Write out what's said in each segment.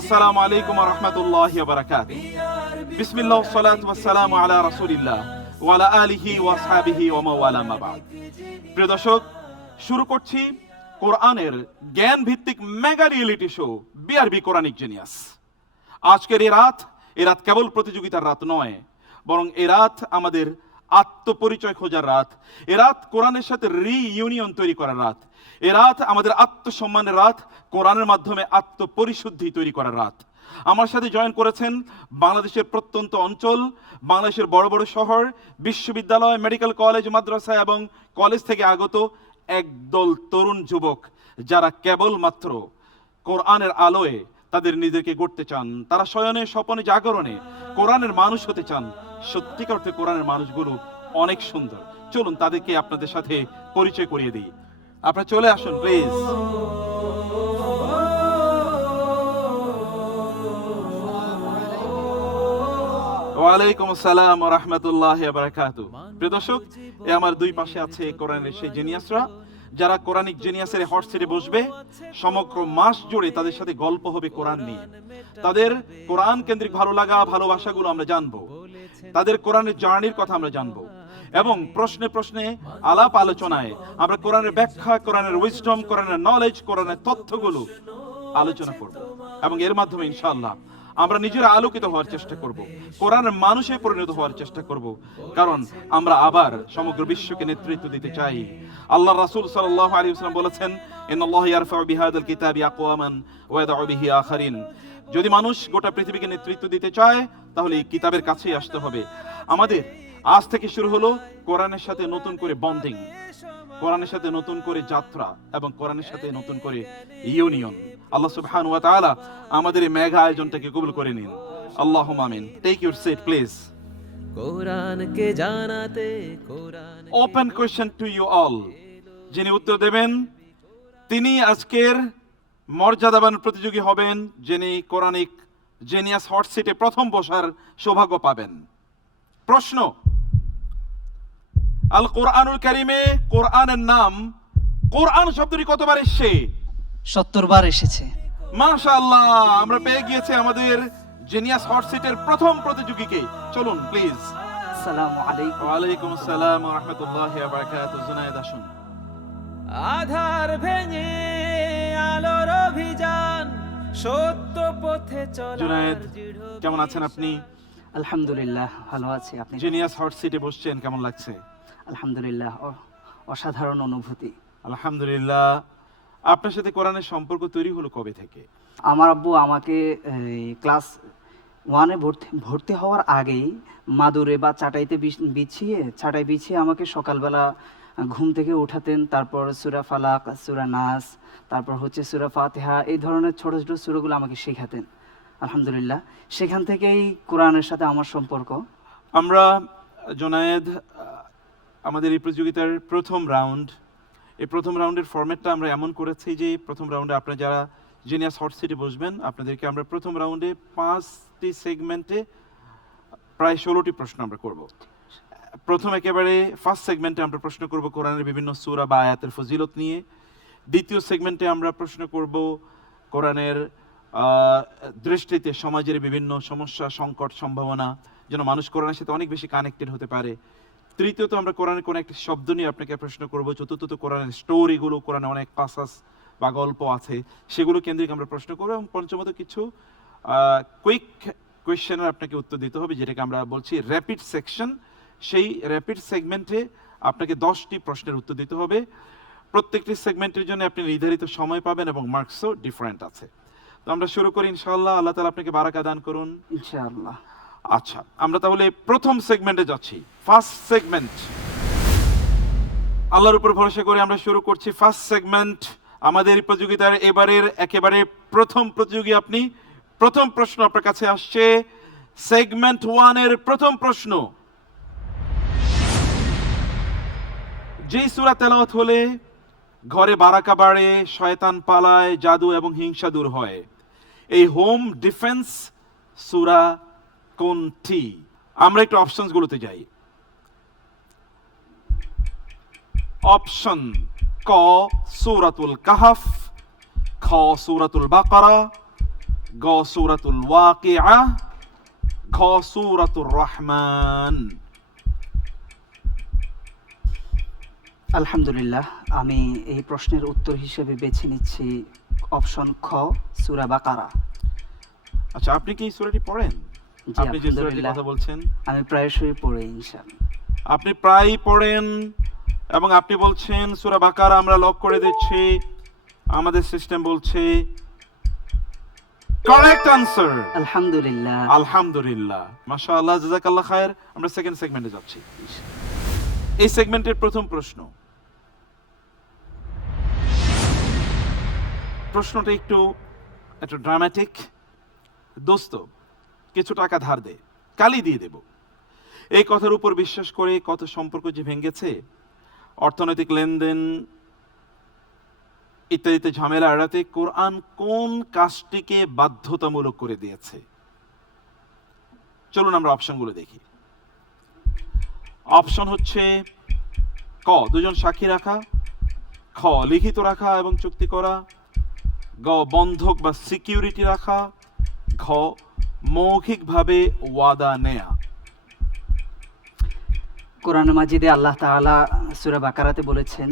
আসসালামু আলাইকুম ওয়া রাহমাতুল্লাহি ওয়া বারাকাতুহু। বিসমিল্লাহ ওয়াস সালাতু ওয়াস সালামু আলা রাসূলিল্লাহ ওয়া আলা আলিহি ওয়া আসহাবিহি ওয়া মাওয়ালা মা বাদ। প্রিয় দর্শক, শুরু করছি কোরআনের জ্ঞান ভিত্তিক mega reality show BRB Quranic genius. আজকের এই রাত কেবল প্রতিযোগিতার রাত নয়, বরং এই রাত আমাদের আত্মপরিচয় খোঁজার রাত। এ রাত কোরআনের সাথে রিইউনিয়ন তৈরি করার রাত। এ রাত আমাদের আত্মসম্মানের রাত, কোরআনের মাধ্যমে আত্মপরিশুদ্ধি তৈরি করার রাত। আমার সাথে জয়েন করেছেন বাংলাদেশের প্রত্যন্ত অঞ্চল, বাংলাদেশের বড় বড় শহর, বিশ্ববিদ্যালয়, মেডিকেল কলেজ, মাদ্রাসা এবং কলেজ থেকে আগত একদল তরুণ যুবক, যারা কেবলমাত্র কোরআনের আলোয় তাদের নিজেকে গড়তে চান। তারা শয়নে স্বপনে জাগরণে কোরআনের মানুষ হতে চান। সত্যিকার অর্থে কোরআনের মানুষগুলো অনেক সুন্দর। চলুন তাদেরকে আপনাদের সাথে পরিচয় করিয়ে দিই। আপনারা চলে আসুন প্লিজ। ওয়ালাইকুম আসসালাম ওয়া রাহমাতুল্লাহি ওয়া বারাকাতুহু। প্রিয় দর্শক, আমার দুই পাশে আছে কোরআনের সেই জিনিয়াসরা, যারা কোরআনিক জিনিয়াসের হট সিটে বসবে। সমগ্র মাস জুড়ে তাদের সাথে গল্প হবে কোরআন নিয়ে। তাদের কোরআন কেন্দ্রিক ভালো লাগা, ভালোবাসাগুলো আমরা জানবো। তাদের কোরআনের জার্নির কথা আমরা জানবো এবং প্রশ্নে প্রশ্নে আলাপ আলোচনায় আমরা কোরআনের ব্যাখ্যা, কোরআনের উইজডম, কোরআনের নলেজ, কোরআনের তথ্যগুলো আলোচনা করব এবং এর মাধ্যমে ইনশাআল্লাহ আমরা নিজেরা আলোকিত হওয়ার চেষ্টা করব, কোরআনের মানুষে পরিণত হওয়ার চেষ্টা করব। কারণ আমরা আবার সমগ্র বিশ্বকে নেতৃত্ব দিতে চাই। আল্লাহ রাসূল সাল্লাল্লাহু আলাইহি ওয়াসাল্লাম বলেছেন, ইন্নাল্লাহা ইয়ারফাউ বিহাদাল কিতাবি আকওয়ামান ওয়া ইয়াদউ বিহি আখারিন। যদি মানুষ গোটা পৃথিবীকে নেতৃত্ব দিতে চায়, তাহলে এই কিতাবের কাছেই আসতে হবে। আমাদের আজ থেকে শুরু হলো কোরআনের সাথে নতুন করে বন্ডিং, কোরআনের সাথে নতুন করে যাত্রা এবং কোরআনের সাথে নতুন করে ইউনিয়ন। আল্লাহ সুবহানাহু ওয়া তাআলা আমাদের এই মেগা আয়োজনটাকে কবুল করে নিন। আল্লাহুম্মা আমিন। Take your seat please. কোরআনকে জানাতে Quran. Open question to you all. যিনি উত্তর দেবেন তিনি আজকের মর্যাদাবান প্রতিযোগী হবেন, যিনি কোরআনিক জিনিয়াস হট সিটে প্রথম বসার সৌভাগ্য পাবেন। প্রশ্ন: আল কোরআনুল কারীমে কোরআনের নাম, কোরআন শব্দটি কতবার এসেছে? 70 বার এসেছে। মাশাআল্লাহ, আমরা পেয়ে গিয়েছি আমাদের জিনিয়াস হট সিটের প্রথম প্রতিযোগীকে। চলুন প্লিজ। আসসালামু আলাইকুম। ওয়া আলাইকুম আসসালাম ওয়া রাহমাতুল্লাহি ওয়া বারাকাতুহু। জুনায়েদ আসুন। আধার ভেঙে আলোর অভিযান, সত্য পথে চলার জুনায়েদ, দৃঢ়। কেমন আছেন আপনি? আলহামদুলিল্লাহ, ভালো আছি। আপনি? জিনিয়াস হট সিটে বসছেন, কেমন লাগছে? আলহামদুলিল্লাহ, অসাধারণ অনুভূতি। আলহামদুলিল্লাহ। আপনার সাথে কোরআনের সম্পর্ক তৈরি হলো কবে থেকে? আমার আব্বু আমাকে ক্লাস 1-এ ভর্তি হওয়ার আগেই মাদুরে বা চাটাইতে বিছিয়ে আমাকে সকালবেলা ঘুম থেকে উঠাতেন। তারপর সূরা ফালাক, সূরা নাস, তারপর হচ্ছে সূরা ফাতিহা, এই ধরনের ছোট ছোট সূরাগুলো আমাকে শেখাতেন। আলহামদুলিল্লাহ, সেখান থেকেই কোরআনের সাথে আমার সম্পর্ক। আমরা জুনায়েদ, আমাদের এই প্রতিযোগিতার প্রথম রাউন্ড, এই প্রথম রাউন্ডের ফরম্যাটটা আমরা এমন করেছি যে প্রথম রাউন্ডে আপনারা যারা জিনিয়াস হট সিটে বসবেন, আপনাদেরকে আমরা প্রথম রাউন্ডে 5টি সেগমেন্টে প্রায় 16টি প্রশ্ন আমরা করব। প্রথম একেবারে ফার্স্ট সেগমেন্টে আমরা প্রশ্ন করব কোরআনের বিভিন্ন সূরা বা আয়াতের ফজিলত নিয়ে। দ্বিতীয় সেগমেন্টে আমরা প্রশ্ন করব কোরআনের দৃষ্টিতে সমাজের বিভিন্ন সমস্যা, সংকট, সম্ভাবনা, যেন মানুষ কোরআনের সাথে অনেক বেশি কানেক্টেড হতে পারে। তৃতীয়ত আমরা কোরআনের কোন একটা শব্দ নিয়ে আপনাকে প্রশ্ন করব। চতুর্থত কোরআনের স্টোরিগুলো, কোরআনে অনেক কাসাস বা গল্প আছে, সেগুলো কেন্দ্রিক আমরা প্রশ্ন করব। এবং পঞ্চমত কিছু কুইক কোয়েশ্চেনের আপনাকে উত্তর দিতে হবে, যেটাকে আমরা বলছি র্যাপিড সেকশন। সেই র্যাপিড সেগমেন্টে আপনাকে 10টি প্রশ্নের উত্তর দিতে হবে। প্রত্যেকটি সেগমেন্টের জন্য আপনি নির্ধারিত সময় পাবেন এবং মার্কসও ডিফারেন্ট আছে। তো আমরা শুরু করি ইনশাআল্লাহ। আল্লাহ তাআলা আপনাকে বারাকা দান করুন ইনশাআল্লাহ। আচ্ছা, আমরা তাহলে প্রথম সেগমেন্টে যাচ্ছি। ফার্স্ট সেগমেন্ট, আল্লাহর উপর ভরসা করে আমরা শুরু করছি ফার্স্ট সেগমেন্ট। আমাদের প্রতিযোগিতার এবারের একেবারে প্রথম প্রতিযোগী আপনি। প্রথম প্রশ্ন আপনার কাছে আসছে, সেগমেন্ট 1 এর প্রথম প্রশ্ন। যেই সূরা তেলাওয়াত হলে ঘরে বারাকা বাড়ে, শয়তান পালায়, জাদু এবং হিংসা দূর হয়, এই হোম ডিফেন্স সূরা কোনটি? আমরা একটু অপশনস গুলোতে যাই। অপশন ক সূরাতুল কাহফ, খ সূরাতুল বাকারা, গ সূরাতুল ওয়াকিআ, ঘ সূরাতুর রহমান। আলহামদুলিল্লাহ, আমি এই প্রশ্নের উত্তর হিসেবে বেছে নিচ্ছি অপশন খ সূরা বাকারা। আচ্ছা, আপনি কি এই সূরাটি পড়েন? জি, আপনি যে সূরাটির আলহামদুলিল্লাহ। কথা বলছেন আমি প্রায়শই পড়ি ইনশাআল্লাহ। আপনি প্রায়ই পড়েন এবং আপনি বলছেন সূরা বাকারা আমরা লক করে দিচ্ছি। আমাদের সিস্টেম বলছে কারেক্ট আনসার। আলহামদুলিল্লাহ। আলহামদুলিল্লাহ, মাশাআল্লাহ, জাযাকাল্লাহ খায়ের। আমরা সেকেন্ড সেগমেন্টে যাচ্ছি। এই সেগমেন্টের প্রথম প্রশ্নটা একটু ড্রামাটিক। দোস্ত, কিছু টাকা ধার দে, কালই দিয়ে দেব। এই কথার উপর বিশ্বাস করে কত সম্পর্ক যে ভেঙেছে, অর্থনৈতিক লেনদেন ইত্যাদিতে ঝামেলা এড়াতে কোরআন কোন কাজটিকে বাধ্যতামূলক করে দিয়েছে? চলুন আমরা অপশনগুলো দেখি। অপশন হচ্ছে ক দুজন সাক্ষী রাখা, খ লিখিত রাখা এবং চুক্তি করা, গ বন্ধক বা সিকিউরিটি রাখা, ঘ মৌখিকভাবে ওয়াদা নেয়া। কোরআন মাজিদে আল্লাহ তাআলা সূরা বাকারাতে বলেছেন,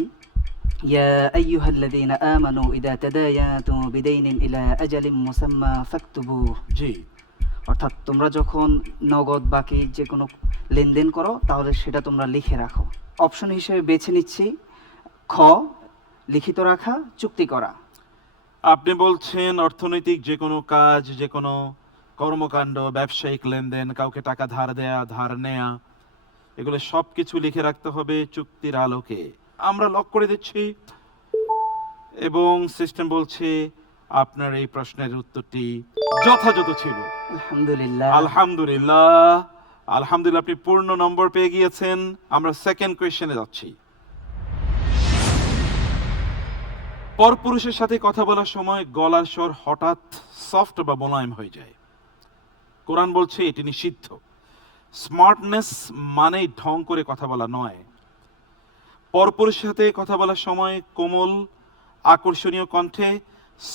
ইয়া আইয়ুহাল্লাযীনা আমানু ইযা তাদায়াতুম বিদাইনিন ইলা আজালিন মুসাম্মা ফাকতুবু। জি, অর্থাৎ তোমরা যখন নগদ বাকি যে কোনো লেনদেন করো তাহলে সেটা তোমরা লিখে রাখো। অপশন হিসেবে বেছে নিচ্ছি খ লিখিত রাখা, চুক্তি করা। আপনি বলছেন অর্থনৈতিক যে কোনো কাজ, যে কোনো কর্মকাণ্ড, ব্যবসায়িক লেনদেন, কাউকে টাকা ধার দেয়া, ধার নেয়া, এগুলো সবকিছু লিখে রাখতে হবে চুক্তির আলোকে। আমরা লক করে দিচ্ছি এবং সিস্টেম বলছে আপনার এই প্রশ্নের উত্তরটি যথাযথ ছিল। আলহামদুলিল্লাহ। আলহামদুলিল্লাহ, আলহামদুলিল্লাহ, আপনি পূর্ণ নম্বর পেয়ে গিয়েছেন। আমরা সেকেন্ড কোয়েশ্চেনে যাচ্ছি। পরপুরুষের সাথে কথা বলার সময় গলার স্বর হঠাৎ সফট বা মোলায়েম হয়ে যায়, কোরআন বলছে এটি নিষিদ্ধ। স্মার্টনেস মানে ঢং করে কথা বলা নয়। পরপুরুষের সাথে কথা বলার সময় কোমল আকর্ষণীয় কণ্ঠে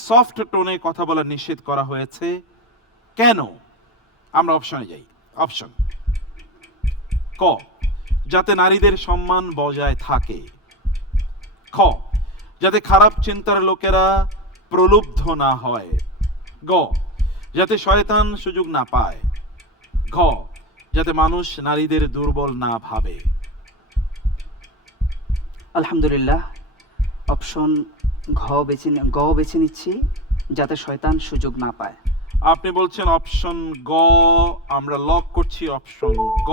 সফট টোনে কথা বলা নিষেধ করা হয়েছে কেন? আমরা অপশনে যাই। অপশন ক যাতে নারীদের সম্মান বজায় থাকে, খ যাতে খারাপ চিন্তার লোকেরা প্রলুব্ধ না হয়, গ যাতে শয়তান সুযোগ না পায়, ঘ যাতে মানুষ নারীদের দুর্বল না ভাবে। আলহামদুলিল্লাহ, অপশন গ বেছে নিচ্ছি, যাতে শয়তান সুযোগ না পায়। আপনি বলছেন অপশন গ। আমরা লক করছি অপশন গ।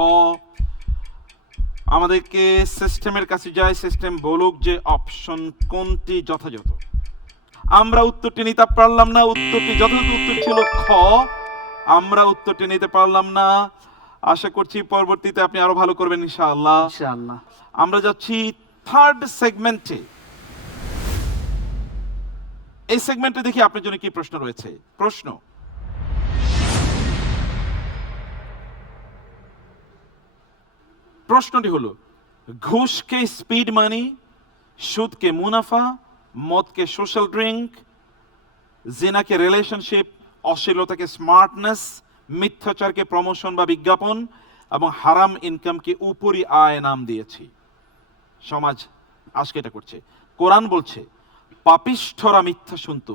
আমাদেরকে সিস্টেমের কাছে যাই, সিস্টেম বলুক যে অপশন কোনটি যথাযথ। আমরা উত্তরটি নিতে পারলাম না, উত্তরটি যথাযথ উত্তর ছিল খ। আমরা উত্তরটি নিতে পারলাম না। আশা করছি পরবর্তীতে আপনি আরো ভালো করবেন ইনশাআল্লাহ। ইনশাআল্লাহ। আমরা যাচ্ছি থার্ড সেগমেন্টে। এই সেগমেন্টে দেখি আপনার জন্য কি প্রশ্ন রয়েছে। প্রশ্নটি হলো, ঘুষকে স্পিড মানি, সুদকে মুনাফা, মদকে সোশ্যাল ড্রিঙ্ক, জিনাকে রিলেশনশিপ, অশ্লীলতাকে স্মার্টনেস, মিথ্যাচারকে প্রমোশন বা বিজ্ঞাপন এবং হারাম ইনকামকে উপরি আয় নাম দিয়েছি। সমাজ আজকে এটা করছে। কোরআন বলছে পাপিষ্ঠরা মিথ্যা শুনত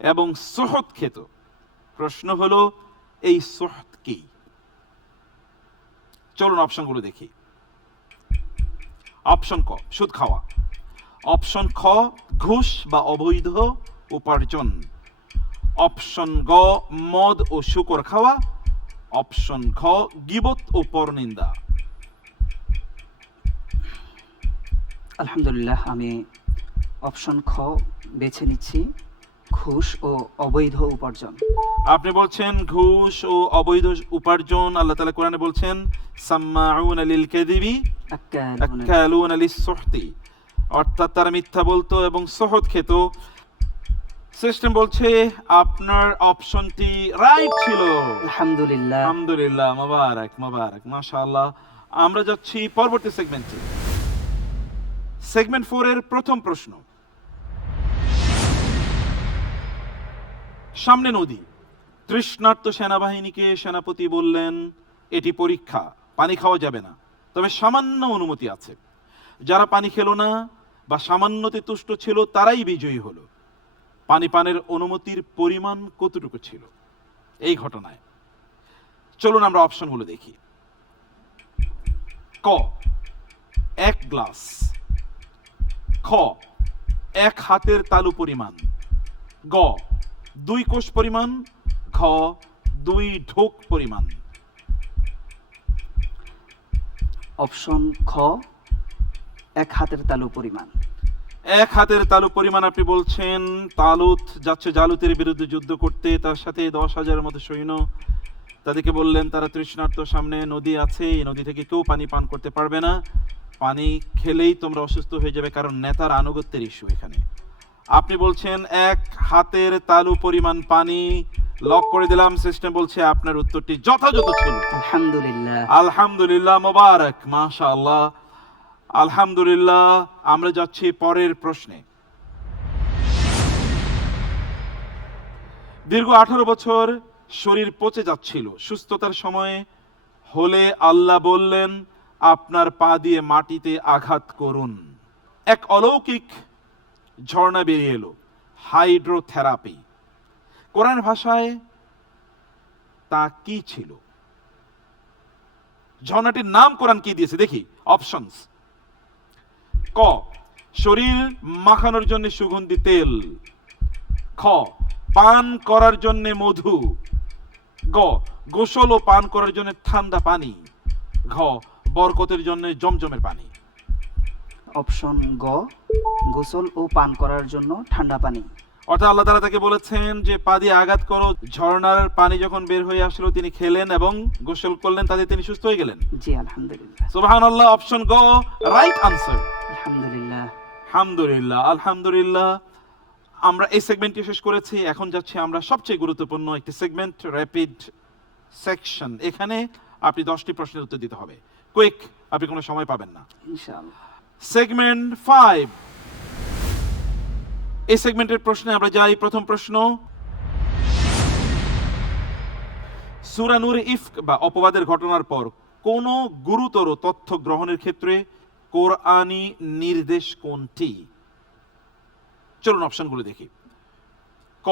এবং সুহত খেত। প্রশ্ন হলো এই সুহত কি? চলুন অপশনগুলো দেখি। অপশন ক সুদ খাওয়া, অপশন খ ঘুষ বা অবৈধ উপার্জন, অপশন গ মদ ও শুকর খাওয়া, অপশন ঘ গীবত ও পরনিন্দা। আলহামদুলিল্লাহ, আমি অপশন খ বেছে নিচ্ছি, ঘুষ ও অবৈধ উপার্জন। আপনি বলছেন ঘুষ ও অবৈধ উপার্জন। আল্লাহ তাআলা কোরআনে বলছেন সাম্মাউনা লিল কাযিবি আক্কালুনা লিস-সুহতি। অর্থাৎ তারা মিথ্যা বলতো এবং শহদ খেত। সিস্টেম বলছে আপনার অপশনটি রাইট ছিল। আলহামদুলিল্লাহ। আলহামদুলিল্লাহ, মোবারক মোবারক, মাশাআল্লাহ। আমরা যাচ্ছি পরবর্তী সেগমেন্টে। সেগমেন্ট 4 এর প্রথম প্রশ্ন। সামনে নদী, তৃষ্ণার্ত সেনাবাহিনীকে সেনাপতি বললেন এটি পরীক্ষা, পানি খাওয়া যাবে না, তবে সামান্য অনুমতি আছে। যারা পানি খেলো না বা সামান্যতে তুষ্ট ছিল তারাই বিজয়ী হলো। পানি পানের অনুমতির পরিমাণ কতটুকু ছিল এই ঘটনায়? চলুন আমরা অপশনগুলো দেখি। ক 1 গ্লাস, খ 1 হাতের তালু পরিমাণ, গ 2 কোষ পরিমাণ, ঘ 2 ঢোক পরিমাণ। অপশন খ 1 হাতের তালু পরিমাণ। 1 হাতের তালু পরিমাণ আপনি বলছেন। তালুত যাচ্ছে জালুতের বিরুদ্ধে যুদ্ধ করতে, তার সাথে 10,000-এর মতো সৈন্য। তাদেরকে বললেন তারা তৃষ্ণার্ত, সামনে নদী আছে, এই নদী থেকে কেউ পানি পান করতে পারবে না, পানি খেলেই তোমরা অসুস্থ হয়ে যাবে, কারণ নেতার আনুগত্যের ইস্যু এখানে। আপনি বলছেন 1 হাতের তালু পরিমাণ পানি। লক করে দিলাম। সিস্টেম বলছে আপনার উত্তরটি যথাযথ ছিল। আলহামদুলিল্লাহ। আলহামদুলিল্লাহ, মোবারক, মাশাআল্লাহ, আলহামদুলিল্লাহ। আমরা যাচ্ছি পরের প্রশ্নে। দীর্ঘ 18 বছর শরীর পচে যাচ্ছিল, সুস্থতার সময় হলে আল্লাহ বললেন আপনার পা দিয়ে মাটিতে আঘাত করুন। এক অলৌকিক ঝর্ণা বেরিয়ে এলো, হাইড্রোথেরাপি। কোরআন ভাষায় তা কি ছিল? ঝর্ণাটির নাম কোরআন কি দিয়েছে দেখি। অপশনস: ক শরীর মাখানোর জন্য সুগন্ধি তেল, খ পান করার জন্য মধু, গ গোসল ও পান করার জন্য ঠান্ডা পানি, ঘ বরকতের জন্য জমজমের পানি। অপশন গ গোসল ও পান করার জন্য ঠান্ডা পানি। অর্থাৎ আল্লাহ তাআলা তাকে বলেছেন যে পা দিয়ে আঘাত করো। ঝর্ণার পানি যখন বের হয়ে আসলো তিনি খেলেন এবং গোসল করলেন, তাতে তিনি সুস্থ হয়ে গেলেন। জি আলহামদুলিল্লাহ। সুবহানাল্লাহ, অপশন গ রাইট আনসার। আলহামদুলিল্লাহ। আলহামদুলিল্লাহ, আলহামদুলিল্লাহ। আমরা এই সেগমেন্টটি শেষ করেছি। এখন যাচ্ছি আমরা সবচেয়ে গুরুত্বপূর্ণ একটি সেগমেন্ট, র্যাপিড সেকশন। এখানে আপনি 10টি প্রশ্নের উত্তর দিতে হবে। কুইক, আপনি কোনো সময় পাবেন না। ইনশাআল্লাহ। সেগমেন্ট 5। এই সেগমেন্টের প্রশ্নে আমরা যাই। প্রথম প্রশ্ন, সূরা নূর ইফক বা অপবাদের ঘটনার পর কোন গুরুতর তথ্য গ্রহণের ক্ষেত্রে কোরআনী নির্দেশ কোনটি? চলুন অপশনগুলো দেখি। ক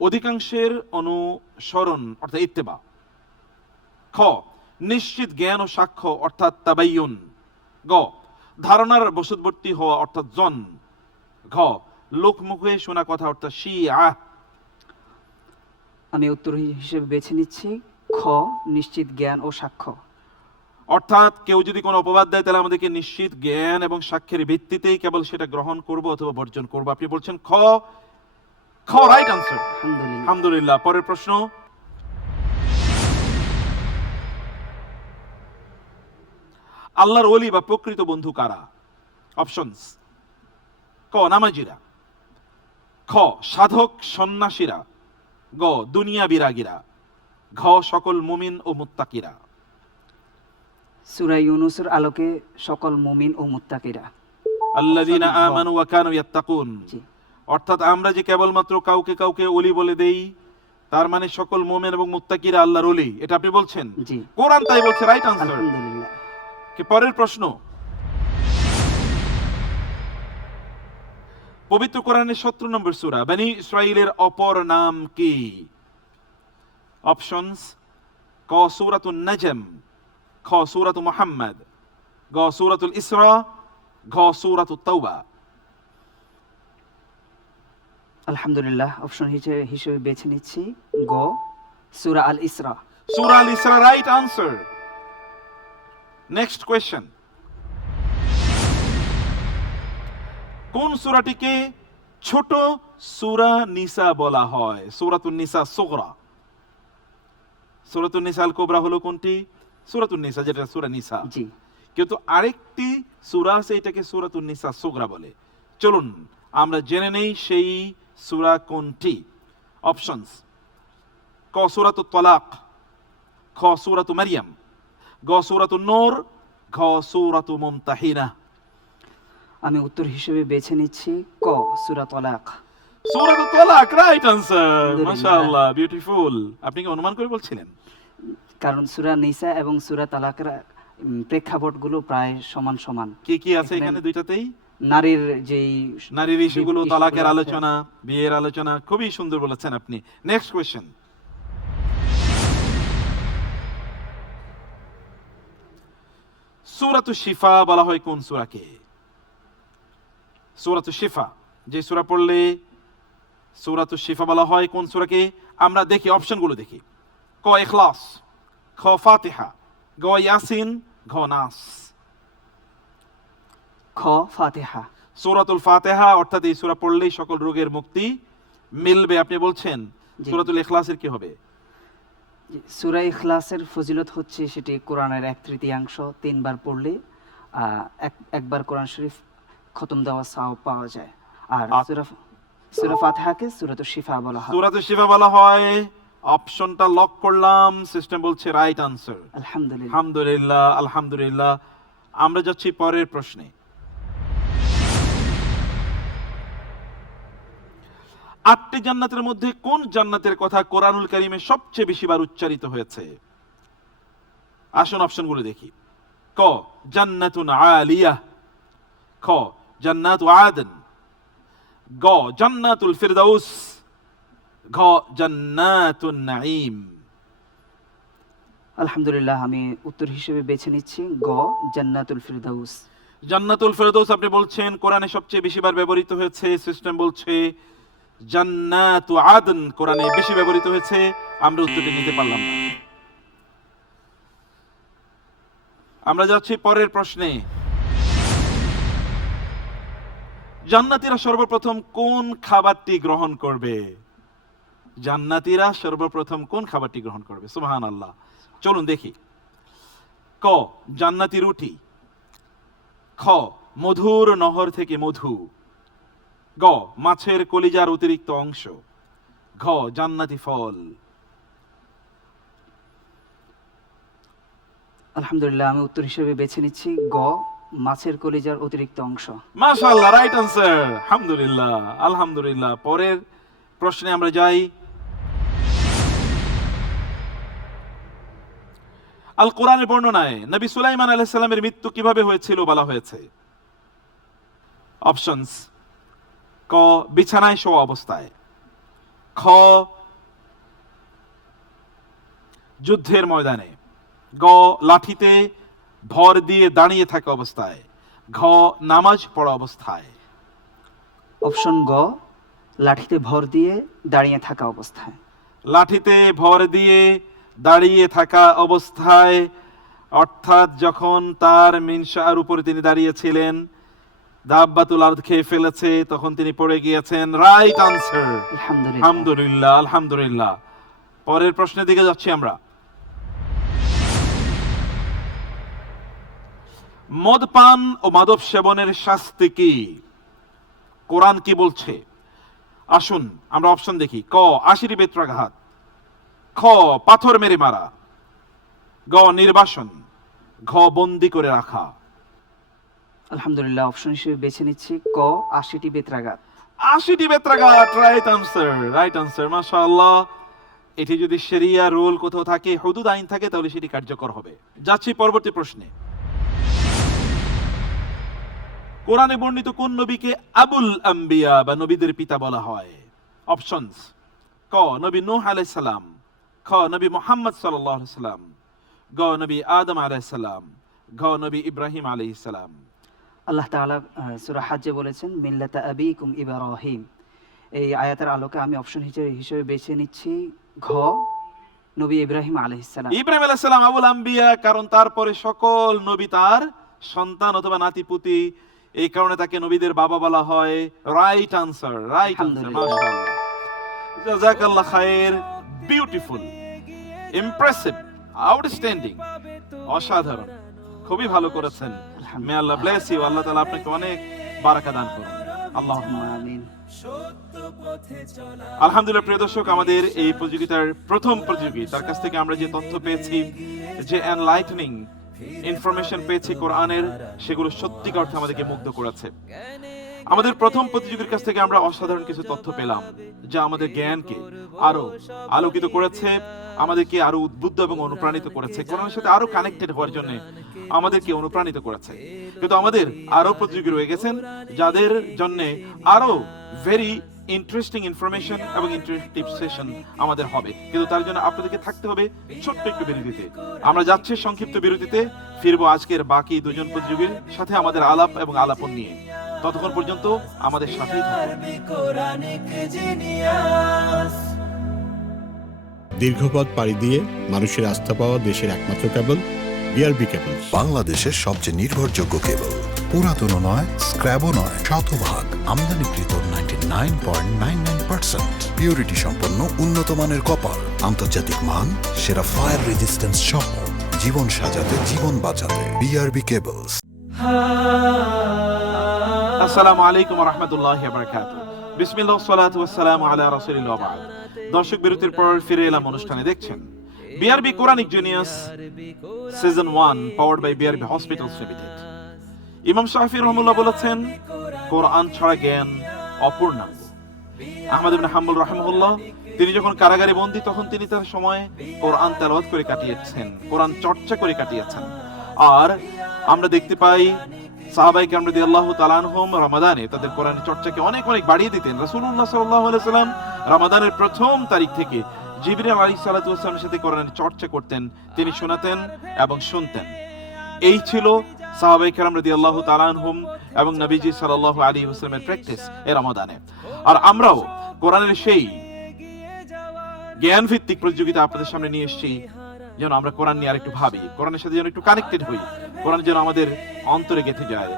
অধিকাংশের অনুসরণ অর্থাৎ ইত্তেবা, খ নিশ্চিত জ্ঞান ও সাক্ষ্য অর্থাৎ তাবাইয়ুন, গ ধারণার বশবর্তী হওয়া অর্থাৎ জন, ঘ লোকমুখে শোনা কথা অর্থাৎ শিয়া। আমি উত্তর হিসেবে বেছে নিচ্ছি খ নিশ্চিত জ্ঞান ও সাক্ষ্য। অর্থাৎ কেউ যদি কোনো অপবাদ দেয় তাহলে আমাদেরকে নিশ্চিত জ্ঞান এবং সাক্ষ্যের ভিত্তিতেই কেবল সেটা গ্রহণ করব অথবা বর্জন করব। আপনি বলছেন খ। খ রাইট আনসার। আলহামদুলিল্লাহ। আলহামদুলিল্লাহ। পরের প্রশ্ন, আল্লাহর ওলি বা প্রকৃত বন্ধু কারা? অপশনস: ক নামাজিরা, খ সাধক সন্ন্যাসীরা, গ দুনিয়া বিরাগীরা, ঘ সকল মুমিন ও মুত্তাকিরা। সূরা ইউনূসের আলোকে সকল মুমিন ও মুত্তাকিরা। আল্লাযীনা আমানু ওয়া কানু ইয়াত্তাকুন। জি। অর্থাৎ আমরা যে কেবলমাত্র কাউকে কাউকে ওলি বলে দেই, তার মানে সকল মুমিন এবং মুত্তাকিরা আল্লাহর ওলি, এটা আপনি বলছেন? জি। কোরআন তাই বলছে, রাইট আনসার। আলহামদুলিল্লাহ। কি পরের প্রশ্ন, পবিত্র কোরআনের 17 নম্বর সূরা বনী ইসরাঈলের অপর নাম কি? অপশনস: ক সূরাতুন নাজম, খ সূরাতু মুহাম্মদ, গ সূরাতুল ইসরা, ঘ সূরাতুত তাওবা। আলহামদুলিল্লাহ। অপশন হিসেবে বেছে নিচ্ছি গ সূরা আল ইসরা। সূরা আল ইসরা, রাইট আনসার। নেক্সট কোয়েশ্চেন, কোন সূরাটিকে ছোট সূরা নিসা বলা হয়? সূরাতুন নিসা সুগরা। সূরাতুন নিসা আল কুবরা হলো কোনটি? সূরাতুন নিসা, যেটা সূরা নিসা। জি। কিন্তু আরেকটি সূরা আছে, এটাকে সূরাতুন নিসা সুগরা বলে। চলুন আমরা জেনে নেই সেই সূরা কোনটি। অপশনস: ক সূরাতুত তালাক, খ সূরাতু মারইয়াম, গ সূরাতুন নূর, ঘ সূরাতু মুমতাহিনা। আমি উত্তর হিসেবে বেছে নিচ্ছি ক সূরা তালাক। সূরাতুত তালাক, রাইট আনসার। আলহামদুলিল্লাহ। মাশাআল্লাহ, বিউটিফুল। আপনি কি অনুমান করে বলছিলেন? কারণ সূরা নিসা এবং সূরা তালাকের প্রেক্ষাপটগুলো প্রায় সমান সমান। কি কি আছে এখানে দুইটাতেই? নারীর যেই নারীর ইস্যুগুলো, ইস্যুগুলো তালাকের আছে। আলোচনা, বিয়ের আলোচনা, খুবই সুন্দর বলেছেন আপনি। Next question. সূরাতুশ শিফা বলা হয় কোন সূরাকে? সূরাতুশ শিফা, যে সূরা পড়লে সূরাতুশ শিফা বলা হয় কোন সূরাকে? আমরা দেখি অপশনগুলো দেখি। ক ইখলাস, খ ফাতিহা, গ ইয়াসিন, ঘ নাস। খ ফাতিহা। সূরাতুল ফাতিহা, অর্থাৎ এই সূরা পড়লেই সকল রোগের মুক্তি মিলবে। আপনি বলছেন জি। সূরাতুল ইখলাসের কি হবে? সূরা ইখলাসের ফজিলত হচ্ছে সেটি কোরআনের 1/3 তিনবার পড়লে একবার কোরআন শরীফ খতম দেওয়া সওয়াব পাওয়া যায়। আর সূরা ফাতিহাকে সূরাতুশ শিফা বলা হয়। সূরাতুশ শিফা বলা হয়। অপশনটা লক করলাম, সিস্টেম বলছে রাইট আনসার। আলহামদুলিল্লাহ। আলহামদুলিল্লাহ, আলহামদুলিল্লাহ। আমরা যাচ্ছি পরের প্রশ্নে। 8টি জান্নাতের মধ্যে কোন জান্নাতের কথা কোরআনুল কারীমে সবচেয়ে বেশি বার উচ্চারিত হয়েছে? আসুন অপশনগুলো দেখি। ক জান্নাতুন আলিয়াহ, খ জান্নাতু আদন, গ জান্নাতুল ফিরদাউস, ঘ জান্নাতুন নাঈম। আলহামদুলিল্লাহ, আমি উত্তর হিসেবে বেছে নিচ্ছি গ জান্নাতুল ফিরদাউস। জান্নাতুল ফেরদৌস আপনি বলছেন কোরআনে সবচেয়ে বেশি বার ব্যবহৃত হয়েছে। সিস্টেম বলছে জান্নাতু আদন কোরআনে বেশি ব্যবহৃত হয়েছে। আমরা উত্তরটি নিতে পারলাম না। আমরা যাচ্ছি পরের প্রশ্নে। জান্নাতীরা সর্বপ্রথম কোন খাবারটি গ্রহণ করবে? জান্নাতীরা সর্বপ্রথম কোন খাবারটি গ্রহণ করবে? সুবহানাল্লাহ। চলুন দেখি। ক জান্নাতি রুটি, খ মধুর নহর থেকে মধু, গ মাছের কলিজার অতিরিক্ত অংশ, ঘ জান্নাতি ফল। আলহামদুলিল্লাহ, আমি উত্তর হিসেবে বেছে নিচ্ছি গ মাছের কলিজার অতিরিক্ত অংশ। মাশাআল্লাহ, রাইট আনসার। আলহামদুলিল্লাহ, আলহামদুলিল্লাহ। পরের প্রশ্নে আমরা যাই। আল কোরআনের বর্ণনায় নবী সুলাইমান আলাইহিস সালামের মৃত্যু কিভাবে হয়েছিল বলা হয়েছে? অপশনস: ক বিছানায় শোয়া অবস্থায়, খ যুদ্ধের ময়দানে, গ লাঠিতে ভর দিয়ে দাঁড়িয়ে থাকা অবস্থায়, ঘ নামাজ পড়া অবস্থায়। অপশন গ লাঠিতে ভর দিয়ে দাঁড়িয়ে থাকা অবস্থায়। লাঠিতে ভর দিয়ে দাঁড়িয়ে থাকা অবস্থায়, অর্থাৎ যখন তার মিনশার উপরে তিনি দাঁড়িয়েছিলেন, দাব্বাতুল আরদ খেয়ে ফেলেছে, তখন তিনি পড়ে গিয়েছেন। Right answer. আলহামদুলিল্লাহ। আলহামদুলিল্লাহ, আলহামদুলিল্লাহ। পরের প্রশ্নের দিকে যাচ্ছি আমরা। মদ পান ও মাদক সেবনের শাস্তি কি? কোরআন কি বলছে? আসুন আমরা অপশন দেখি। ক 80 বেত্রাঘাত, খ পাথর মেরে মারা, গ নির্বাসন, ঘ বন্দি করে রাখা। আলহামদুলিল্লাহ, অপশন হিসেবে বেছে নিচ্ছি ক 80টি বেত্রাঘাত। 80টি বেত্রাঘাত, রাইট আনসার, রাইট আনসার। মাশাআল্লাহ। এটি যদি শরিয়া রুল কোথাও থাকে, হুদুদ আইন থাকে, তাহলে সেটি কার্যকর হবে। যাচ্ছি পরবর্তী প্রশ্নে। কোরআনে বর্ণিত কোন নবীকে আবুল আম্বিয়া বা নবীদের পিতা বলা হয়? অপশনস: ক নবী নূহ আলাইহিস সালাম, খ নবী মুহাম্মদ সাল্লাল্লাহু আলাইহি সাল্লাম, গ নবী আদম আলাইহিস সালাম, ঘ নবী ইব্রাহিম আলাইহিস সালাম। আল্লাহ তাআলা সূরা হাজ্জে বলেছেন মিল্লাতা আবিকুম ইব্রাহিম। এই আয়াতের আলোকে আমি অপশন হিসেবে বেছে নিচ্ছি ঘ নবী ইব্রাহিম আলাইহিস সালাম। ইব্রাহিম আলাইহিস সালাম আবুল আম্বিয়া, কারণ তারপরে সকল নবী তার সন্তান অথবা নাতিপুতি, এই কারণে তাকে নবীদের বাবা বলা হয়। Right answer, right answer. মাশাআল্লাহ, জাযাকাল্লাহ খায়ের। বিউটিফুল, ইমপ্রেসিভ, আউটস্ট্যান্ডিং, অসাধারণ, খুব খুবই ভালো করেছেন। মে আল্লাহ ব্লেস ইউ, আল্লাহ তাআলা আপনাকে অনেক বারাকা দান করুন। আল্লাহুম্মা আমিন। আলহামদুলিল্লাহ। প্রিয় দর্শক, আমাদের এই প্রতিযোগিতার প্রথম প্রতিযোগী, তার কাছ থেকে আমরা যে তথ্য পেয়েছি, যে এনলাইটনিং ইনফরমেশন পেয়েছি কোরআনের, সেগুলো সত্যিকার অর্থে আমাদেরকে মুগ্ধ করেছে। আমাদের প্রথম প্রতিযোগীর কাছ থেকে আমরা অসাধারণ কিছু তথ্য পেলাম, যা আমাদের জ্ঞানকে আরো আলোকিত করেছে, আমাদেরকে আরো উদ্বুদ্ধ এবং অনুপ্রাণিত করেছে, কোরআনের সাথে আরো কানেক্টেড হওয়ার জন্য আমাদেরকে অনুপ্রাণিত করেছে। কিন্তু আমাদের আরো প্রতিযোগী রয়ে গেছেন, যাদের জন্য আরো ভেরি ইন্টারেস্টিং ইনফরমেশন এবং ইন্টারেক্টিভ সেশন আমাদের হবে। কিন্তু তার জন্য আপনাদেরকে থাকতে হবে ছোট্ট একটু বিরতিতে। আমরা যাচ্ছি সংক্ষিপ্ত বিরতিতে, ফিরবো আজকের বাকি দুজন প্রতিযোগীর সাথে আমাদের আলাপ এবং আলাপন নিয়ে। ততক্ষণ পর্যন্ত আমাদের সাথেই থাকুন। দীর্ঘপথ পাড়ি দিয়ে মানুষের আস্থা পাওয়া দেশের একমাত্র কেবল বিআরবি কেবল, বাংলাদেশের সবচেয়ে নির্ভরযোগ্য কেবল। পুরাতনও নয়, স্ক্র্যাবও নয়, শতভাগ আমদানিকৃত 99.99% পিউরিটি সম্পন্ন উন্নত মানের কপার, আন্তর্জাতিক মান, সেরা ফায়ার রেজিস্ট্যান্স সহ জীবন সাজাতে, জীবন বাঁচাতে বিআরবি কেবলস। আসসালামু আলাইকুম ওয়া রাহমাতুল্লাহি ওয়া বারাকাতুহু। বিসমিল্লাহ ওয়াসসালাতু ওয়াসসালামু আলা রাসূলিল্লাহ ওয়া বা'দ। দর্শক, বিরতির পর ফিরে এলাম অনুষ্ঠানে। দেখছেন BRB Quranic genius season 1 powered by BRB hospitals limited. Imam Shafi রাহিমাহুল্লাহ বলেছেন, কোরআন ছাড়া জ্ঞান অপূর্ণাঙ্গ। আহমদ ইবনে হাম্বল রাহিমাহুল্লাহ, তিনি যখন কারাগারে বন্দী, তখন তিনি তার সময় কোরআন তেলাওয়াত করে কাটিয়েছেন, কোরআন চর্চা করে কাটিয়েছেন। আর আমরা দেখতে পাই সাহাবায়ে কেরাম রাদিয়াল্লাহু তাআলা আনহুম রমাদানে তাদের কোরআনের চর্চাকে অনেক অনেক বাড়িয়ে দিতেন। রাসূলুল্লাহ সাল্লাল্লাহু আলাইহি ওয়াসাল্লাম রমাদানের প্রথম তারিখ থেকে জিবরিল আলাইহিস সালাতু ওয়াসসালামের সাথে কোরআনের চর্চা করতেন, তিনি শোনাতেন এবং শুনতেন। এই ছিল সাহাবায়ে কেরাম রাদিয়াল্লাহু তাআলা আনহুম এবং নবীজি সাল্লাল্লাহু আলাইহি ওয়াসাল্লামের প্র্যাকটিস এই রমাদানে। আর আমরাও কোরআনের সেই জ্ঞান ভিত্তিক প্রতিযোগিতা আপনাদের সামনে নিয়ে এসেছি, যেন আমরা কোরআন নিয়ে আরেকটু ভাবি, কোরআনের সাথে যেন একটু কানেক্টেড হই, কোরআন যেন আমাদের অন্তরে গেঁথে যায়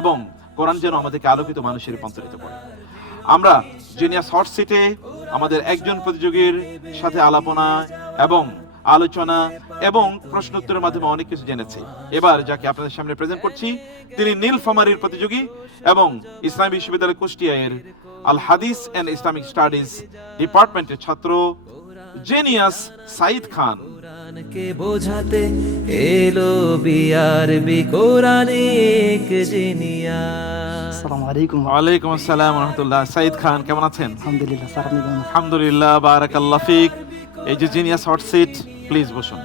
এবং কোরআন যেন আমাদেরকে আলোকিত মানুষের রূপান্তরিত করে। আমরা জিনিয়াস হট সিটে আমাদের একজন প্রতিযোগীর সাথে আলাপনা এবং আলোচনা এবং প্রশ্নোত্তরের মাধ্যমে অনেক কিছু জেনেছি। এবার যাকে আপনাদের সামনে প্রেজেন্ট করছি, তিনি নীলফামারীর প্রতিযোগী এবং ইসলামী বিশ্ববিদ্যালয় কুষ্টিয়ার আল হাদিস এন্ড ইসলামিক স্টাডিজ ডিপার্টমেন্টের ছাত্র জিনিয়াস সাইদ খান। কোরআনকে বোঝাতে এলো বিআরবি কোরআনিক জিনিয়াস। আসসালামু আলাইকুম। ওয়ালাইকুম আসসালাম ওয়া রাহমাতুল্লাহ। সাইদ খান, কেমন আছেন? আলহামদুলিল্লাহ স্যার, আপনি কেমন আছেন? আলহামদুলিল্লাহ, বারাকাল্লাহ ফিক। এই যে জিনিয়াস হট সিট, প্লিজ বসুন।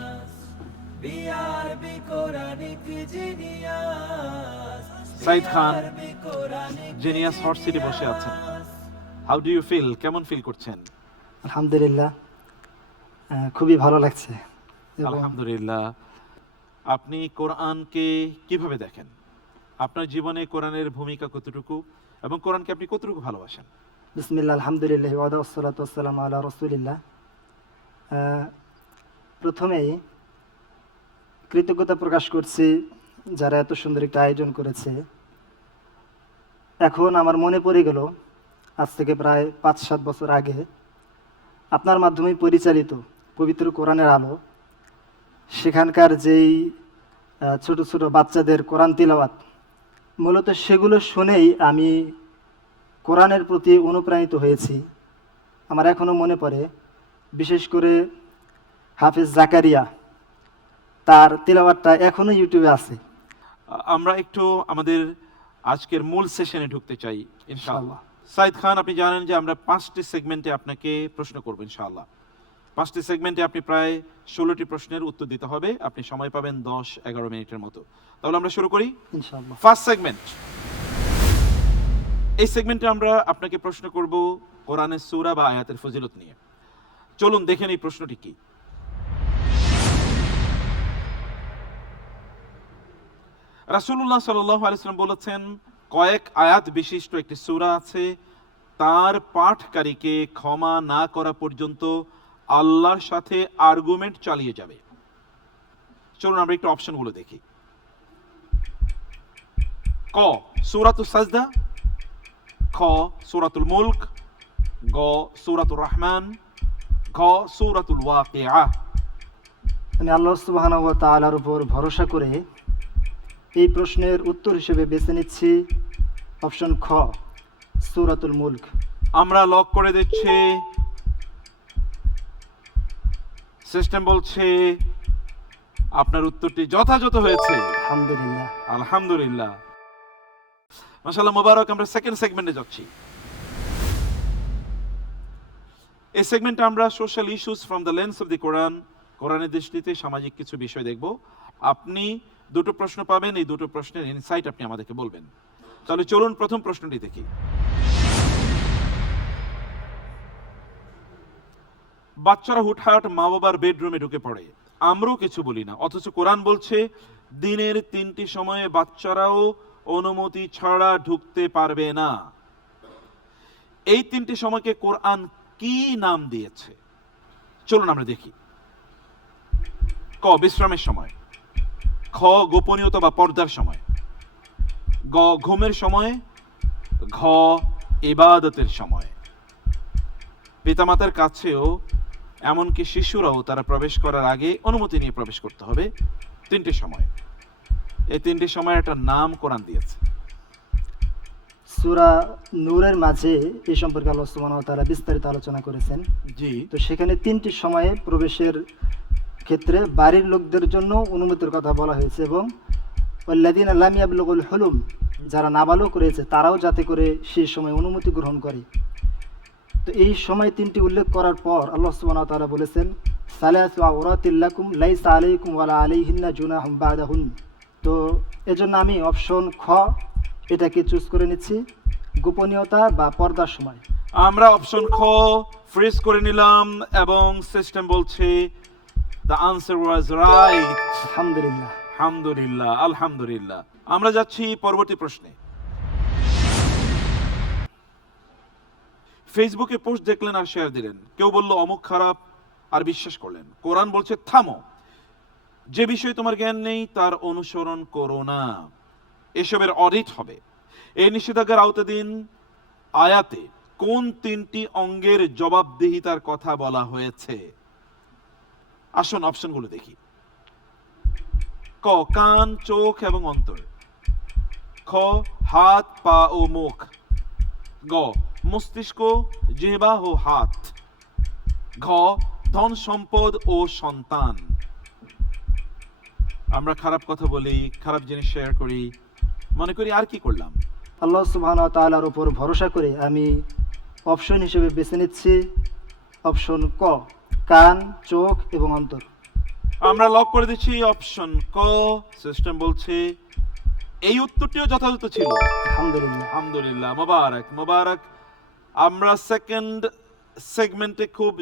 সাইদ খান জিনিয়াস হট সিটে বসে আছেন। How do you feel? কেমন ফিল করছেন? আলহামদুলিল্লাহ, খুবই ভালো লাগছে। আলহামদুলিল্লাহ। আপনি কোরআনকে কিভাবে দেখেন? আপনার জীবনে কোরআনের ভূমিকা কতটুকু এবং কোরআনকে আপনি কতটুকু ভালোবাসেন? বিসমিল্লাহ, আলহামদুলিল্লাহ, ওয়াদা ওয়াসসালাতু ওয়াসসালামু আলা রাসূলিল্লাহ। প্রথমেই কৃতজ্ঞতা প্রকাশ করছি যারা এত সুন্দর একটা আয়োজন করেছে। এখন আমার মনে পড়ে গেল, আজ থেকে প্রায় 5-7 বছর আগে আপনার মাধ্যমে পরিচালিত পবিত্র কোরআনের আলো, সেখানকার যেই ছোট ছোট বাচ্চাদের কোরআন তিলাওয়াত, মূলত সেগুলো শুনেই আমি কোরআনের প্রতি অনুপ্রাণিত হয়েছি। আমার এখনও মনে পড়ে, বিশেষ করে হাফেজ জাকারিয়া, তার তিলাওয়াতটা এখনো ইউটিউবে আছে। আমরা একটু আমাদের আজকের মূল সেশনে ঢুকতে চাই ইনশাআল্লাহ। সাইদ খান, আপনি জানেন যে আমরা 5টি সেগমেন্টে আপনাকে প্রশ্ন করব ইনশাআল্লাহ। 5টি সেগমেন্টে আপনি প্রায় 16টি প্রশ্নের উত্তর দিতে হবে। আপনি সময় পাবেন 10-11 মিনিটের মতো। তাহলে আমরা শুরু করি ইনশাআল্লাহ। First segment. এই সেগমেন্টে আমরা আপনাকে প্রশ্ন করব কোরআনের সূরা বা আয়াতের ফজিলত নিয়ে। চলুন দেখেন এই প্রশ্নটি কি। রাসূলুল্লাহ সাল্লাল্লাহু আলাইহি ওয়াসাল্লাম বলেছেন, কয়েক আয়াত বিশিষ্ট একটি সূরা আছে, তার পাঠকারীকে ক্ষমা না করা পর্যন্ত আল্লাহর সাথে আর্গুমেন্ট চালিয়ে যাবে। চলুন আমরা একটু অপশনগুলো দেখি। ক সূরাতুস সাজদা, খ সূরাতুল মুলক, গ সূরাতুর রহমান, ঘ সূরাতুল ওয়াকিআ। আমি আল্লাহ সুবহানাহু ওয়া তাআলার উপর ভরসা করে এই প্রশ্নের উত্তর হিসেবে বেছে নিচ্ছি অপশন খ, সূরাতুল মুলক। আমরা লক করে দিচ্ছি। সিস্টেম বলছে আপনার উত্তরটি যথাযথ হয়েছে। আলহামদুলিল্লাহ। আলহামদুলিল্লাহ, মাশাআল্লাহ, মোবারক। আমরা সেকেন্ড সেগমেন্টে যাচ্ছি। এই সেগমেন্টে আমরা social issues from the lens of the Quran, কোরআনের দৃষ্টিতে সামাজিক কিছু বিষয় দেখব। আপনি দুটো প্রশ্ন পাবেন, এই দুটো প্রশ্নের ইনসাইট আপনি আমাদেরকে বলবেন। তাহলে চলুন প্রথম প্রশ্নটি দেখি। বাচ্চারা হুটহাট মা বাবার বেডরুমে ঢুকে পড়ে, আমরাও কিছু বলি না, অথচ কোরআন বলছে দিনের 3টি সময়ে বাচ্চারাও অনুমতি ছাড়া ঢুকতে পারবে না। এই 3টি সময়কে কোরআন কি নাম দিয়েছে? চলুন আমরা দেখি। ক, বিশ্রামের সময়। খ, গোপনীয়তা বা পর্দার সময়। গ, ঘুমের সময়। ঘ, ইবাদতের সময়। পিতামাতার কাছেও এমনকি শিশুরাও তারা প্রবেশ করার আগে অনুমতি নিয়ে প্রবেশ করতে হবে 3টি সময়। এই 3টি সময় একটা নাম কোরআন দিয়েছে। সূরা নূরের মাঝে এই সম্পর্কে আল্লাহ সুবহানাহু ওয়া তাআলা বিস্তারিত আলোচনা করেছেন। জি, তো সেখানে 3টি সময়ে প্রবেশের ক্ষেত্রে বাড়ির লোকদের জন্য অনুমতির কথা বলা হয়েছে, এবং ওয়াল্লাযীনা লাম ইয়াবলুগুল হুলুম, যারা নাবালক রয়েছে তারাও যাতে করে সেই সময় অনুমতি গ্রহণ করে। তো এই সময় 3টি উল্লেখ করার পর আল্লাহ সুবহানাহু ওয়া তাআলা বলেছেন সালাসু আওরাতিল লাকুম লাইসা আলাইকুম ওয়ালা আলাইহিন্না জুনাহুম বাদাহুন। তো এজন্য আমি অপশন খ এটাকে চুজ করে নিচ্ছি, গোপনীয়তা বা পর্দার সময়। আমরা অপশন খ ফ্রিজ করে নিলাম এবং সিস্টেম বলছে দ্য আনসার ওয়াজ রাইট। আলহামদুলিল্লাহ। আলহামদুলিল্লাহ, আলহামদুলিল্লাহ। আমরা যাচ্ছি পরবর্তী প্রশ্নে। ফেসবুকে পোস্ট দেখলেন আর শেয়ার দিলেন, কেউ বলল অমুক খারাপ আর বিশ্বাস করলেন। কোরআন বলছে থামো, যে বিষয়ে তোমার জ্ঞান নেই তার অনুসরণ করো না, এসবের অডিট হবে। এই নিষেধাজ্ঞার আওতাধীন আয়াতে কোন 3টি অঙ্গের জবাবদিহিতার কথা বলা হয়েছে? আসুন অপশনগুলো দেখি। ক, কান, চোখ এবং অন্তর। খ, হাত, পা ও মুখ। গ, মস্তিষ্ক, জিহ্বা ও হাত। ঘ, ধন সম্পদ ও সন্তান। আমরা খারাপ কথা বলি, খারাপ জিনিস শেয়ার করি, মনে করি আর কি করলাম। আল্লাহ সুবহানাহু ওয়া তাআলার উপর ভরসা করে আমি অপশন হিসেবে বেছে নিচ্ছি অপশন ক, কান, চোখ এবং অন্তর। আমরা লক করে দিচ্ছি অপশন ক। সিস্টেম বলছে এই উত্তরটিও যথাযথ ছিল। আলহামদুলিল্লাহ। আলহামদুলিল্লাহ, মোবারক মোবারক। আমরা সেকেন্ড সেগমেন্টে খুব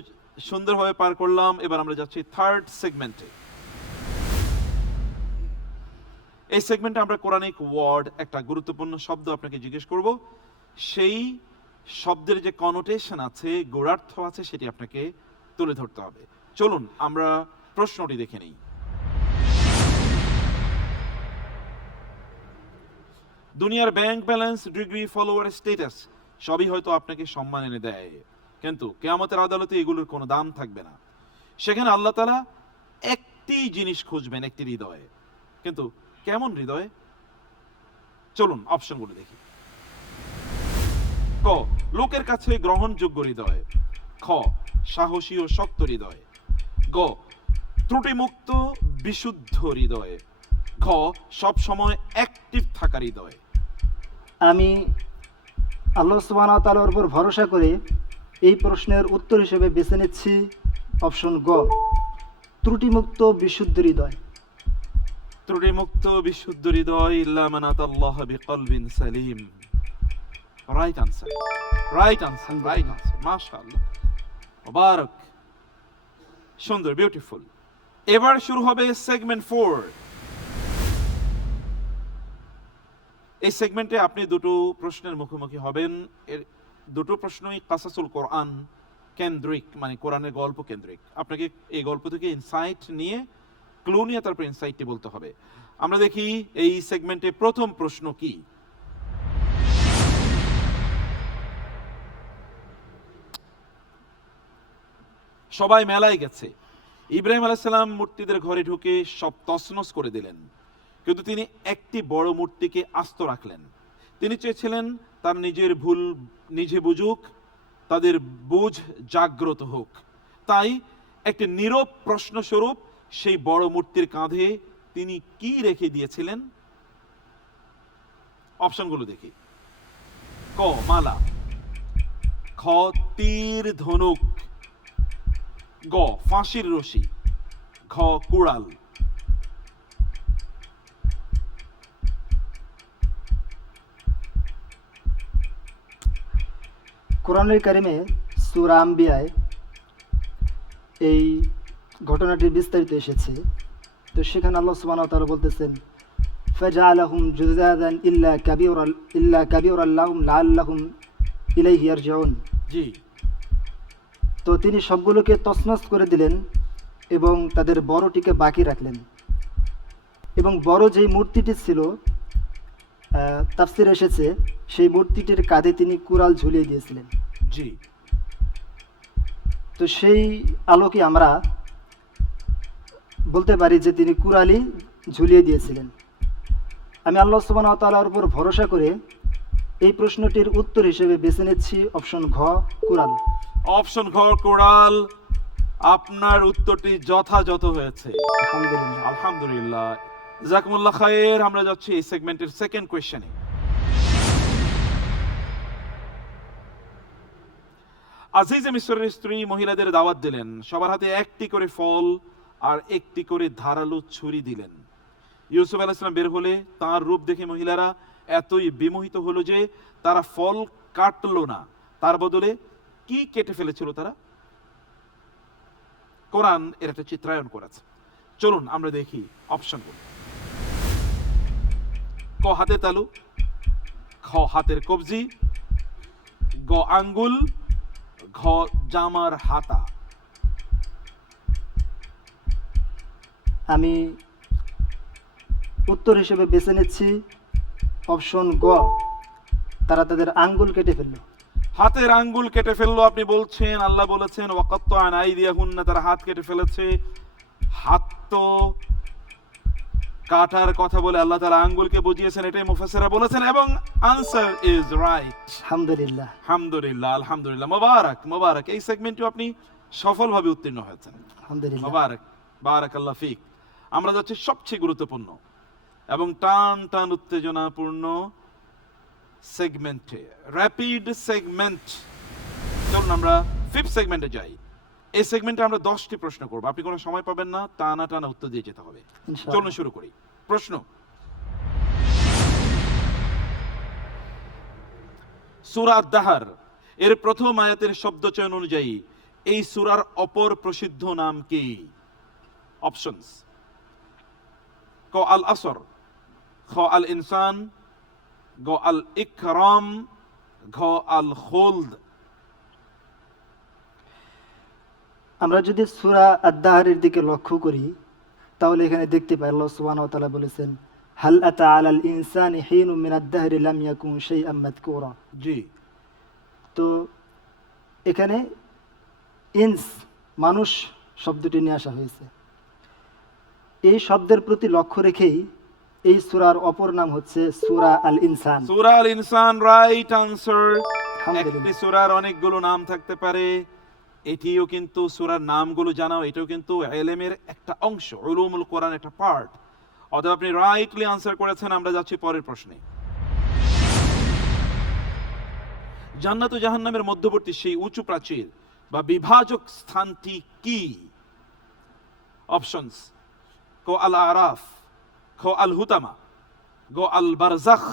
সুন্দরভাবে পার করলাম। এবার আমরা যাচ্ছি থার্ড সেগমেন্টে। এই সেগমেন্টে আমরা কোরআনিক ওয়ার্ড, একটা গুরুত্বপূর্ণ শব্দ আপনাকে জিজ্ঞেস করব, সেই শব্দের যে কনোটেশন আছে, গূঢ়ার্থ আছে, সেটি আপনাকে তুলে ধরতে হবে। চলুন আমরা প্রশ্নটি দেখে নিই। দুনিয়ার bank balance, degree, follower, status সবই হয়তো আপনাকে সম্মান এনে দেয়, কিন্তু কিয়ামতের আদালতে এগুলোর কোনো দাম থাকবে না। সেখানে আল্লাহ তাআলা একটি জিনিস খুঁজবেন, একটি হৃদয়। কিন্তু কেমন হৃদয়? চলুন অপশনগুলো দেখি। ক, লোকের কাছে গ্রহণযোগ্য হৃদয়। খ, সাহসী ও শক্ত হৃদয়। গ, ত্রুটিমুক্ত বিশুদ্ধ হৃদয়। ঘ, সব সময় অ্যাক্টিভ থাকা হৃদয়। আমি আল্লাহ সুবহানাহু ওয়া তাআলার উপর ভরসা করে এই প্রশ্নের উত্তর হিসেবে বেছে নিচ্ছি অপশন গ, ত্রুটিমুক্ত বিশুদ্ধ হৃদয়। ত্রুটিমুক্ত বিশুদ্ধ হৃদয়, ইল্লা মান আতাল্লাহ বিকলবিন সালিম। Right answer, right answer, right answer. মাশাআল্লাহ, মুবারক, সুন্দর, বিউটিফুল। এবার শুরু হবে সেগমেন্ট 4। এই সেগমেন্টে আপনি দুটো প্রশ্নের মুখোমুখি হবেন। এর দুটো প্রশ্নই কাসাসুল কোরআন কেন্দ্রিক, মানে কোরআনের গল্প কেন্দ্রিক। আপনাকে এই গল্প থেকে ইনসাইট নিয়ে, ক্লু নিয়ে তারপর ইনসাইটটি বলতে হবে। আমরা দেখি এই সেগমেন্টে প্রথম প্রশ্ন কি। সবাই মেলায় গেছে, ইব্রাহিম আলাইহিস সালাম মূর্তিদের ঘরে ঢুকে সব তছনছ করে দিলেন। কিন্তু তিনি একটি বড় মূর্তিকে আস্ত রাখলেন। তিনি চেয়েছিলেন তার নিজের ভুল নিজে বুঝুক, তাদের বুঝ জাগ্রত হোক। তাই একটি নীরব প্রশ্নস্বরূপ সেই বড় মূর্তির কাঁধে তিনি কি রেখে দিয়েছিলেন? অপশনগুলো দেখি। ক মালা, খ তীর ধনুক, গ ফাঁসির রশি, ঘ কুড়াল। কোরআনুল কারিমে সূরা আম্বিয়ায় এই ঘটনাটি বিস্তারিত এসেছে। তো সেখানে আল্লাহ সুবহানাহু ওয়া তাআলা বলতেছেন, ফাজআলাহুম জুযাযান ইল্লা কাবীরাল লাহুম লাআল্লাহুম ইলাইহি ইয়ারজিউন। জি, তো তিনি সবগুলোকে তছনছ করে দিলেন এবং তাদের বড়টিকে বাকি রাখলেন। এবং বড় যেই মূর্তিটি ছিল, তাফসিরে এসেছে সেই মূর্তিটির কাঁধে তিনি কুড়াল ঝুলিয়ে দিয়েছিলেন। জি। তো সেই আলোকে আমরা বলতে পারি যে তিনি কুড়ালই ঝুলিয়ে দিয়েছিলেন। আমি আল্লাহ সুবহানাহু ওয়া তাআলার উপর ভরসা করে এই প্রশ্নটির উত্তর হিসেবে বেছে নিচ্ছি অপশন ঘ কুড়াল। অপশন ঘ কুড়াল। আপনার উত্তরটি যথাযথ হয়েছে, আলহামদুলিল্লাহ। আলহামদুলিল্লাহ। জাযাকুমুল্লাহ খায়ের। আমরা যাচ্ছি এই সেগমেন্টের সেকেন্ড কোয়েশ্চেনে। আজিজে মিসরের স্ত্রী মহিলাদের দাওয়াত দিলেন, সবার হাতে একটি করে ফল আর একটি করে ধারালো ছুরি দিলেন। ইউসুফ আলাইহিস সালাম বের হলে তার রূপ দেখে মহিলারা এতই বিমোহিত হলো যে তারা ফল কাটলো না, তার বদলে কি কেটে ফেলেছিল তারা? কোরআন এর একটা চিত্রায়ন করেছে। চলুন আমরা দেখি অপশনগুলো। ক হাতের তালু, খ হাতের কবজি, গ আঙ্গুল, ঘ জামার হাতা। আমি উত্তর হিসেবে বেছে নিচ্ছি অপশন গ, তারা তাদের আঙ্গুল কেটে ফেললো। হাতের আঙ্গুল কেটে ফেললো আপনি বলছেন? আল্লাহ বলেছেন ওয়াকাত্তা'না আইদিয়াহুন্না, তারা হাত কেটে ফেলেছে। হাত তো কাটার কথা বলে আল্লাহ তাআলা আঙ্গুলকে বুঝিয়েছেন, এটাই মুফাসসিররা বলেছেন এবং আনসার ইজ রাইট। আলহামদুলিল্লাহ, আলহামদুলিল্লাহ, আলহামদুলিল্লাহ। মোবারক, মোবারক। এই সেগমেন্টে আপনি সফলভাবে উত্তীর্ণ হয়েছেন। আলহামদুলিল্লাহ। মোবারক, বারাকাল্লাহ ফিক। আমরা যাচ্ছি সবচেয়ে গুরুত্বপূর্ণ এবং টান টান উত্তেজনাপূর্ণ সেগমেন্টে, র্যাপিড সেগমেন্ট। চলুন আমরা ফিফথ সেগমেন্টে যাই। এই সেগমেন্টে আমরা 10টি প্রশ্ন করব, আপনি কোনো সময় পাবেন না, টানা টানা উত্তর দিয়ে যেতে হবে। ইনশাআল্লাহ। চলুন শুরু করি। প্রশ্ন, সূরা আদ-দাহর এর প্রথম আয়াতের শব্দ চয়ন অনুযায়ী এই সূরার অপর প্রসিদ্ধ নাম কি? অপশনস: ক আল আসর, খ আল ইনসান, গ আল ইকরাম, ঘ আল খুলদ। আমরা যদি সূরা আদ-দাহরের দিকে লক্ষ্য করি তাহলে এখানে দেখতে পাই আল্লাহ সুবহানাহু ওয়া তাআলা বলেছেন, হাল আতা আলাল ইনসানি হিনুম মিনাদ দাহরি লাম ইয়াকুন শাইআম মাযকুরা। জি। তো এখানে ইনস মানুষ শব্দটি নিয়ে আসা হয়েছে। এই শব্দের প্রতি লক্ষ্য রেখেই এই সূরার অপর নাম হচ্ছে সূরা আল ইনসান। সূরা আল ইনসান, রাইট আনসার। আলহামদুলিল্লাহ। একটি সূরার অনেকগুলো নাম থাকতে পারে, এটিও কিন্তু সূরার নামগুলো জানাও এটাও কিন্তু ইলমের একটা অংশ, উলুমুল কোরআন একটা পার্ট। অতএব আপনি রাইটলি আনসার করেছেন। আমরা যাচ্ছি পরের প্রশ্নে। জান্নাত ও জাহান্নামের মধ্যবর্তী সেই উঁচু প্রাচীর বা বিভাজক স্থানটি কি? অপশনস: ক আল আরাফ, খ আল হুতামা, গ আল বারজাখ,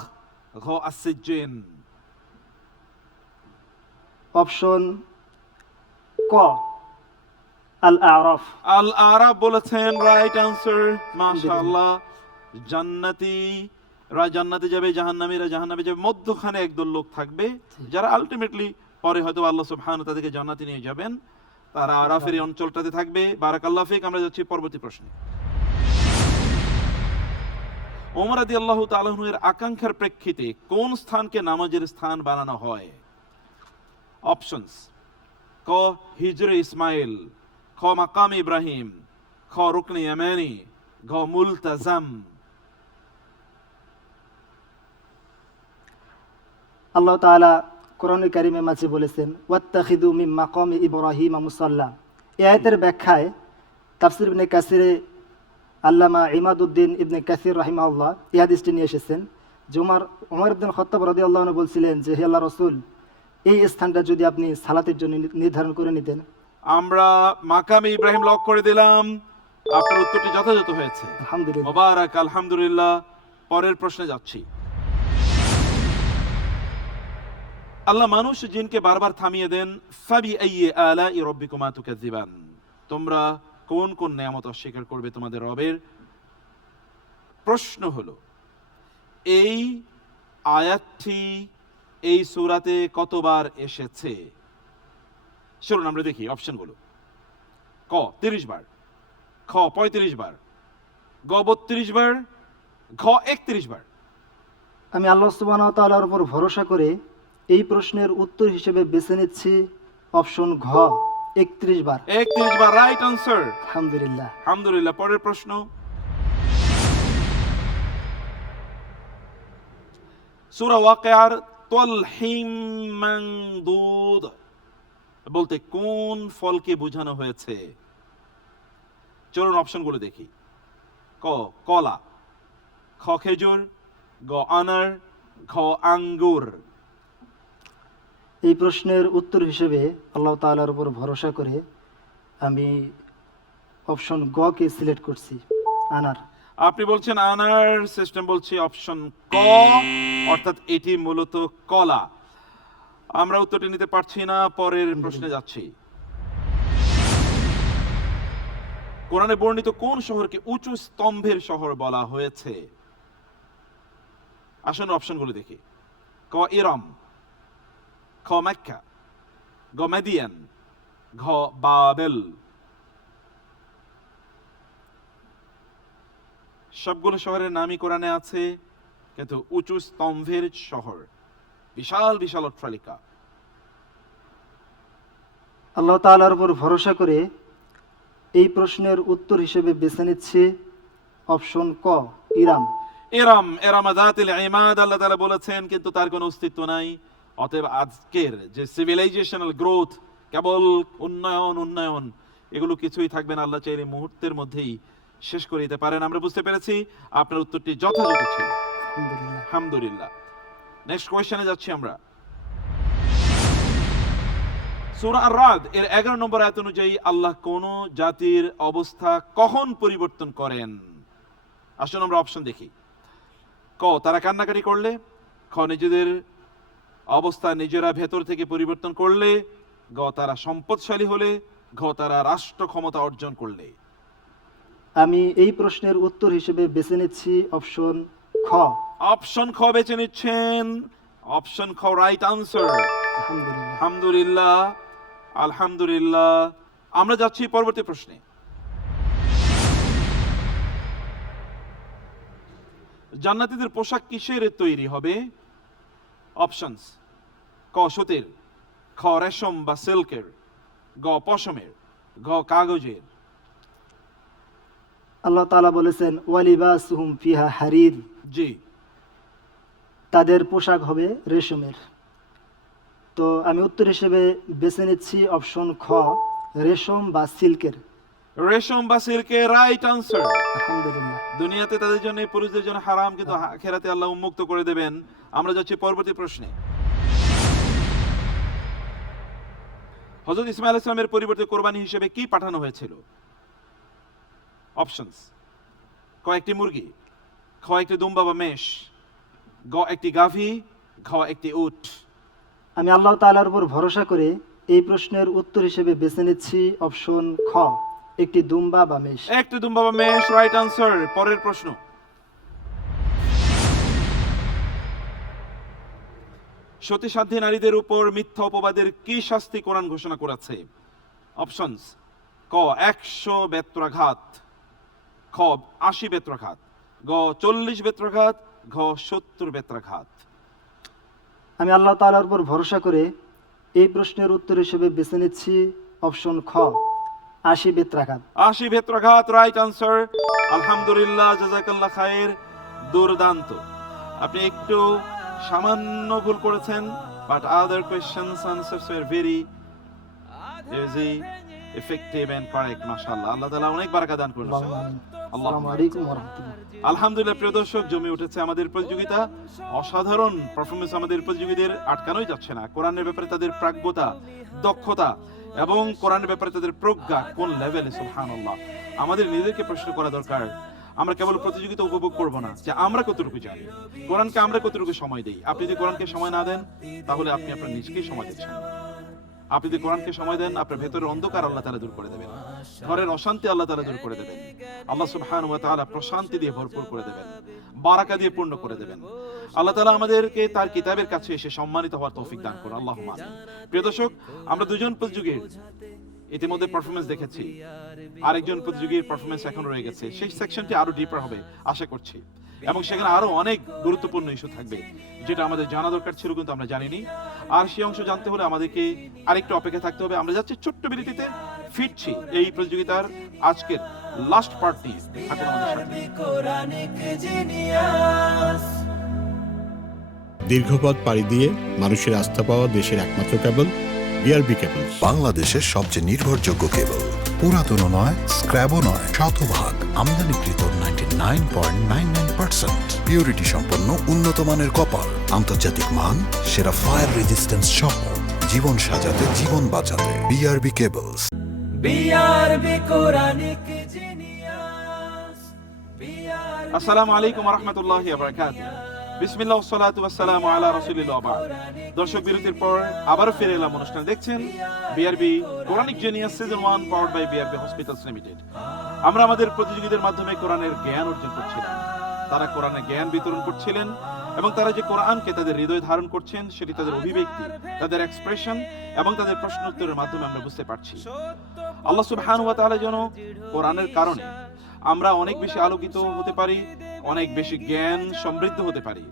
ঘ আস-সিজ্জিন। অপশন ক আল আরাফ। আল আরাফ বলেছেন, রাইট আনসার। মাশাআল্লাহ। জান্নাতি জান্নাতে যাবে, জাহান্নামীরা জাহান্নামে যাবে, মধ্যখানে একদল লোক থাকবে যারা আলটিমেটলি পরে হয়তো আল্লাহ সুবহানাহু তাদেরকে জান্নাতে নিয়ে যাবেন, তারা আরাফের এই অঞ্চলটাতে থাকবে। বারাকাল্লাহ ফিক। আমরা যাচ্ছি পরবর্তী প্রশ্নে। ওমর রাদিয়াল্লাহু তাআলা আনহু এর আকাঙ্ক্ষার প্রেক্ষিতে কোন স্থানকে নামাজের স্থান বানানো হয়? অপশনস: ক হিজরে ইসমাইল, খ মাকাম ইব্রাহিম, খ রুকনে ইয়ামানি, ঘ মুলতাজাম। আল্লাহ তাআলা কোরআনে কারিমে মাঝে বলেছেন ওয়াত্তাখিদু মিন মাকামি ইব্রাহিম মুসাল্লা। এই আয়াতের ব্যাখ্যায় তাফসির ইবনে কাসিরে আল্লামা ইমাদউদ্দিন ইবনে কাসির রাহিমাহুল্লাহ এই হাদিসটি নিয়ে এসেছেন যে ওমর ইবনে খাত্তাব রাদিয়াল্লাহু আনহু বলছিলেন যে হে আল্লাহর রাসূল, এই স্থানটা যদি আপনি সালাতের জন্য নির্ধারণ করে নিতেন। আমরা মাকামে ইব্রাহিম লক করে দিলাম। আপনার উত্তরটি যথাযথ হয়েছে, আলহামদুলিল্লাহ। মোবারক, আলহামদুলিল্লাহ। পরের প্রশ্নে যাচ্ছি। আল্লাহ মানুষ জিনকে বারবার থামিয়ে দেন, ফাবি আইয়ি আলাই রাব্বিকুমা তুকাযিবান। তোমরা কোন কোন নিয়ামত অস্বীকার করবে তোমাদের রবের? প্রশ্ন হলো, এই আয়াতটি এই সূরাতে কতবার এসেছে? চলুন আমরা দেখি অপশনগুলো। ক 30 বার, খ 35 বার, গ 32 বার, ঘ 31 বার। আমি আল্লাহ সুবহানাহু ওয়া তাআলার উপর ভরসা করে এই প্রশ্নের উত্তর হিসেবে বেছে নিচ্ছি অপশন ঘ 31 বার। 31 বার রাইট আনসার, আলহামদুলিল্লাহ। আলহামদুলিল্লাহ। পরের প্রশ্ন। সূরা ওয়াকিয়ার তালহিম মানদুদ বলতে কোন ফলকে বোঝানো হয়েছে? চলুন অপশনগুলো দেখি। ক কলা, খ খেজুর, গ আনার, ঘ আঙ্গুর। এই প্রশ্নের উত্তর হিসেবে আল্লাহ তাআলার উপর ভরসা করে আমি অপশন গ কে সিলেক্ট করছি, আনার। আপনি বলছেন আনার, সিস্টেম বলছে অপশন ক, অর্থাৎ এটি মূলত কলা। আমরা উত্তরটি নিতে পারছি না, পরের প্রশ্নে যাচ্ছি। কোরআনে বর্ণিত কোন শহরকে উঁচু স্তম্ভের শহর বলা হয়েছে? আসুন অপশনগুলো দেখি। ক ইরম, খ মক্কা, গ মাদিয়ান, ঘ বাবেল। সবগুলো শহরের নামই কোরআনে আছে, কিন্তু উঁচু স্তম্ভের শহর, বিশাল বিশাল অট্টালিকা। আল্লাহ তাআলার উপর ভরসা করে এই প্রশ্নের উত্তর হিসেবে বেছে নিচ্ছি অপশন ক ইরাম। এরাম, এরাম যাতিল ইমাদ আল্লাহ তাআলা বলেছেন, কিন্তু তার কোনো অস্তিত্ব নাই। অতএব আজকের যে সিভিলাইজেশনাল গ্রোথ, কেবল উন্নয়ন উন্নয়ন, এগুলো কিছুই থাকবে না। আল্লাহ চাইলে মুহূর্তের মধ্যেই শেষ করে দিতে পারেন। আমরা বুঝতে পেরেছি আপনার উত্তরটি যথাযথ ছিল, আলহামদুলিল্লাহ। আলহামদুলিল্লাহ। নেক্সট কোয়েশ্চনে যাচ্ছি আমরা। সূরা আর-রাদ এর 11 নম্বর আয়াত অনুযায়ী আল্লাহ কোন জাতির অবস্থা কখন পরিবর্তন করেন? আসুন আমরা অপশন দেখি। ক তারা কান্নাকাটি করলে, খ নিজেদের অবস্থা নিজেরা ভেতর থেকে পরিবর্তন করলে, গ তারা সম্পদশালী হলে, ঘ তারা রাষ্ট্র ক্ষমতা অর্জন করলে। আমি এই প্রশ্নের উত্তর হিসেবে বেছে নিচ্ছি অপশন খ। অপশন খ বেছে নিচ্ছেন। অপশন খ রাইট আনসার, আলহামদুলিল্লাহ। আলহামদুলিল্লাহ, আলহামদুলিল্লাহ। আমরা যাচ্ছি পরবর্তী প্রশ্নে। জান্নাতীদের পোশাক কিসের তৈরি হবে? অপশনস: ক সুতির, খ রেশম বা সিল্কের, গ পশমের, ঘ কাগজের। আল্লাহ তাআলা বলেছেন ওয়ালিবাসুহুম ফিহা হারির, জি, তাদের পোশাক হবে রেশমের। তো আমি উত্তর হিসেবে বেছে নিচ্ছি অপশন খ রেশম বা সিল্কের। রেশম বা সিল্কের রাইট আনসার। আলহামদুলিল্লাহ। দুনিয়াতে তাদের জন্য, পুরুষদের জন্য হারাম, কিন্তু আখিরাতে আল্লাহ উন্মুক্ত করে দেবেন। আমরা যাচ্ছি পরবর্তী প্রশ্নে। হযরত ইসমাঈল আলাইহিস সালামের পরিবর্তে কোরবানি হিসেবে কি পাঠানো হয়েছিল? অপশনস: ক একটি মুরগি, খ একটি দুম্বা বা মেষ, গ একটি গাভী, ঘ একটি উট। আমি আল্লাহ তাআলার উপর ভরসা করে এই প্রশ্নের উত্তর হিসেবে বেছে নিচ্ছি অপশন খ একটি দুম্বা বা মেষ। একটি দুম্বা বা মেষ রাইট আনসার। পরের প্রশ্ন। সতীসাধ্যী নারীদের উপর মিথ্যা অপবাদের কি শাস্তি কোরআন ঘোষণা করেছে? অপশনস: ক 100 বেত্রাঘাত, খ 80 বেত্রাঘাত, গ 40 বেত্রাঘাত, ঘ 70 বেত্রাঘাত। আমি আল্লাহ তাআলার উপর ভরসা করে এই প্রশ্নের উত্তর হিসেবে বেছে নিচ্ছি অপশন খ 80 বেত্রাঘাত। 80 বেত্রাঘাত রাইট আনসার। আলহামদুলিল্লাহ, জাযাকাল্লাহ খায়ের, দুর্দান্ত। আপনি একটু সামান্য ভুল করেছেন, but other questions answers were very easy, effective and correct. মাশাআল্লাহ, আল্লাহ তাআলা অনেক বারাকা দান করুন। আসসালামু আলাইকুম ওয়া রাহমাতুল্লাহ। আলহামদুলিল্লাহ, প্রিয় দর্শক, জমে উঠেছে আমাদের প্রতিযোগিতা। অসাধারণ পারফরমেন্স আমাদের প্রতিযোগীদের, আটকানোই যাচ্ছে না। কোরআনের ব্যাপারে তাদের প্রাজ্ঞতা, দক্ষতা এবং কোরআনের ব্যাপারে তাদের প্রজ্ঞা কোন লেভেলে, সুবহানাল্লাহ। আমাদের নিজেদেরকে প্রশ্ন করা দরকার, আমরা কেবল প্রতিযোগিতা উপভোগ করব না, যে আমরা কতটুকু জানি, কোরআনকে আমরা কতটুকু সময় দেই। আপনি যদি কোরআনকে সময় না দেন, তাহলে আপনি আপনার নিজেকেই সময় দিচ্ছেন। আপনি যদি কোরআনকে সময় দেন, আপনার ভেতরের অন্ধকার আল্লাহ তাআলা দূর করে দেবেন, ঘরের অশান্তি আল্লাহ তাআলা দূর করে দেবেন, আল্লাহ সুবহানাহু ওয়া তাআলা প্রশান্তি দিয়ে ভরপুর করে দেবেন, বারাকা দিয়ে পূর্ণ করে দেবেন। আল্লাহ তাআলা আমাদেরকে তার কিতাবের কাছে এসে সম্মানিত হওয়ার তৌফিক দান করুন, আল্লাহুম্মা আমিন। প্রিয় দর্শক, আমরা দুজন প্রতিযোগীর ইতিমধ্যে পারফরমেন্স দেখেছি, আরেকজন প্রতিযোগীর পারফরমেন্স এখন রয়ে গেছে। সেই সেকশনটি আরো ডিপার হবে আশা করছি, এবং সেখানে আরো অনেক গুরুত্বপূর্ণ ইস্যু থাকবে যেটা আমাদের জানা দরকার ছিল কিন্তু আমরা জানিনি। আর সেই অংশ জানতে হলে আমাদেরকে আরেকটু অপেক্ষা থাকতে হবে। আমরা যাচ্ছি ছোট্ট বিরতিতে, ফিরছি এই প্রতিযোগিতার আজকের লাস্ট পার্ট নিয়ে। থাকুন আমাদের সাথে। দীর্ঘ পথ পাড়ি দিয়ে মানুষের আস্থা পাওয়া দেশের একমাত্র কেবল বিআরবি কেবল। বাংলাদেশের সবচেয়ে নির্ভরযোগ্য কেবল, পুরাতনও নয়, স্ক্র্যাবও নয়, শতভাগ আমদানিকৃত 99.99% পিউরিটি সম্পন্ন উন্নত মানের কপার, আন্তর্জাতিক মান, সেরা ফায়ার রেজিস্ট্যান্স সহ জীবন সাজাতে, জীবন বাঁচাতে। BRB cables. BRB Quranic genius, BRB. আসসালামু আলাইকুম ওয়া রাহমাতুল্লাহি ওয়া বারাকাতুহু। বিসমিল্লাহ ওয়া সালাতু ওয়া সালামু আলা রাসূলিল্লাহ ওয়া বা'দ। দর্শক, বিরতির পর আবারো ফিরে এলাম অনুষ্ঠান দেখছেন BRB Quranic genius season 1 powered by BRB hospitals limited. আমরা আমাদের প্রতিযোগীদের মাধ্যমে কোরআনের জ্ঞান অর্জন করছিলাম, তারা কোরআনের জ্ঞান বিতরণ করছিলেন, এবং তারা যে কোরআনকে তাদের হৃদয়ে ধারণ করছেন সেটি তাদের অভিব্যক্তি, তাদের এক্সপ্রেশন এবং তাদের প্রশ্ন উত্তরের মাধ্যমে আমরা বুঝতে পারছি। আল্লাহ সুবহানাহু ওয়া তাআলা যেন কোরআনের কারণে আমরা অনেক বেশি আলোকিত হতে পারি, অনেক বেশি জ্ঞান সমৃদ্ধ হতে পারি,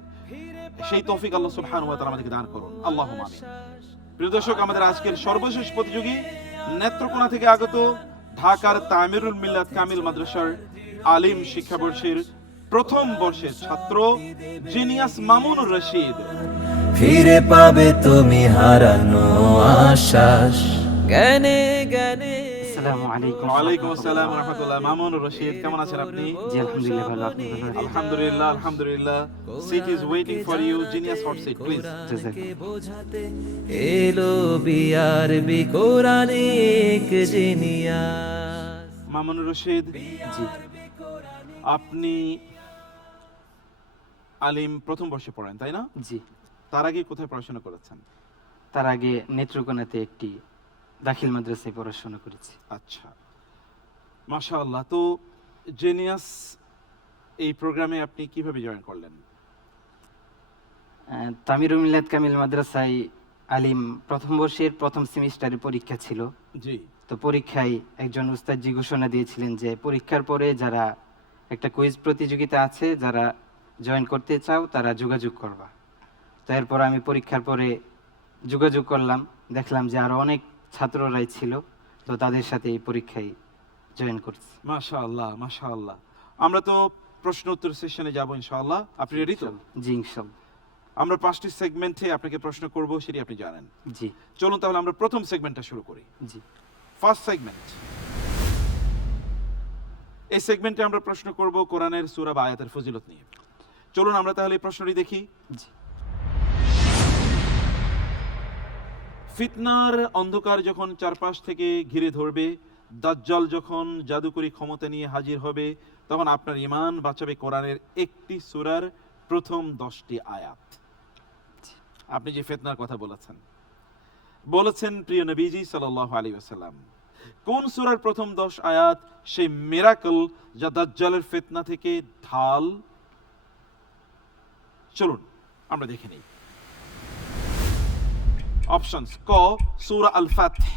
সেই তৌফিক আল্লাহ সুবহানাহু ওয়া তাআলা আমাদেরকে দান করুন, আল্লাহুম্মা আমিন। প্রিয় দর্শক, আমাদের আজকের সর্বশেষ প্রতিযোগী নেত্রকোনা থেকে আগত ঢাকার তামিরুল মিল্লাত কামিল মাদ্রাসার আলিম শিক্ষাবর্ষের প্রথম বর্ষের ছাত্র জিনিয়াস মামুনুর রশিদ। ফিরে পাবে তুমি হারানো আশ্বাস, জ্ঞানে জ্ঞানে। আসসালামু আলাইকুম। ওয়ালাইকুম আসসালাম ওয়া রাহমাতুল্লাহ। মামুনুর রশিদ, কেমন আছেন আপনি? জি আলহামদুলিল্লাহ ভালো, আপনি ভালো আছেন? আলহামদুলিল্লাহ, আলহামদুলিল্লাহ। Seat is waiting for you, genius hot seat please. বোঝাতে এলো BRB Quranic genius. Mamunur Rashid, জি আপনি আলিম প্রথম বর্ষে পড়েন, তাই না? জি। তার আগে কোথায় পড়াশোনা করেছেন? তার আগে নেত্রকোনাতে একটি দাখিল মাদ্রাসায় পড়াশোনা করেছি। আচ্ছা, মাশাআল্লাহ। তো জিনিয়াস এই প্রোগ্রামে আপনি কিভাবে জয়েন করলেন? তামিরুল মিল্লাত কামিল মাদ্রাসায় আলিম প্রথম বর্ষের প্রথম সেমিস্টারে পরীক্ষা ছিল। জি। তো পরীক্ষায় একজন উস্তাদজি ঘোষণা দিয়েছিলেন যে পরীক্ষার পরে যারা একটা কুইজ প্রতিযোগিতা আছে, যারা জয়েন করতে চাও তারা যোগাযোগ করবা। তো এরপর আমি পরীক্ষার পরে যোগাযোগ করলাম, দেখলাম যে আরো অনেক ছাত্ররাই ছিল, তো তাদের সাথে এই পরীক্ষায় জয়েন করছি। মাশাআল্লাহ, মাশাআল্লাহ। আমরা তো প্রশ্ন উত্তর সেশনে যাব ইনশাআল্লাহ। আপনি রেডি তো? জি ইনশাআল্লাহ। আমরা 5টি সেগমেন্টে আপনাকে প্রশ্ন করব, সেটি আপনি জানেন। জি চলুন তাহলে আমরা প্রথম সেগমেন্টটা শুরু করি। জি। First segment. এই সেগমেন্টে আমরা প্রশ্ন করব কোরআনের সূরা বা আয়াতের ফজিলত নিয়ে। চলুন আমরা তাহলে এই প্রশ্নটি দেখি। জি। ফিতনার অন্ধকার যখন চারপাশ থেকে ঘিরে ধরবে, দাজ্জাল যখন জাদুকরী ক্ষমতা নিয়ে হাজির হবে, তখন আপনার ঈমান বাঁচাবে কোরআনের একটি সূরার প্রথম 10টি আয়াত। আপনি যে ফিতনার কথা বলেছেন প্রিয় নবীজি সাল্লাল্লাহু আলাইহি ওয়াসাল্লাম, কোন সূরার প্রথম 10 আয়াত সেই মিরাকল যা দাজ্জালের ফিতনা থেকে ঢাল? চলুন আমরা দেখে নিই। অপশনস: ক সূরা আল ফাতহ,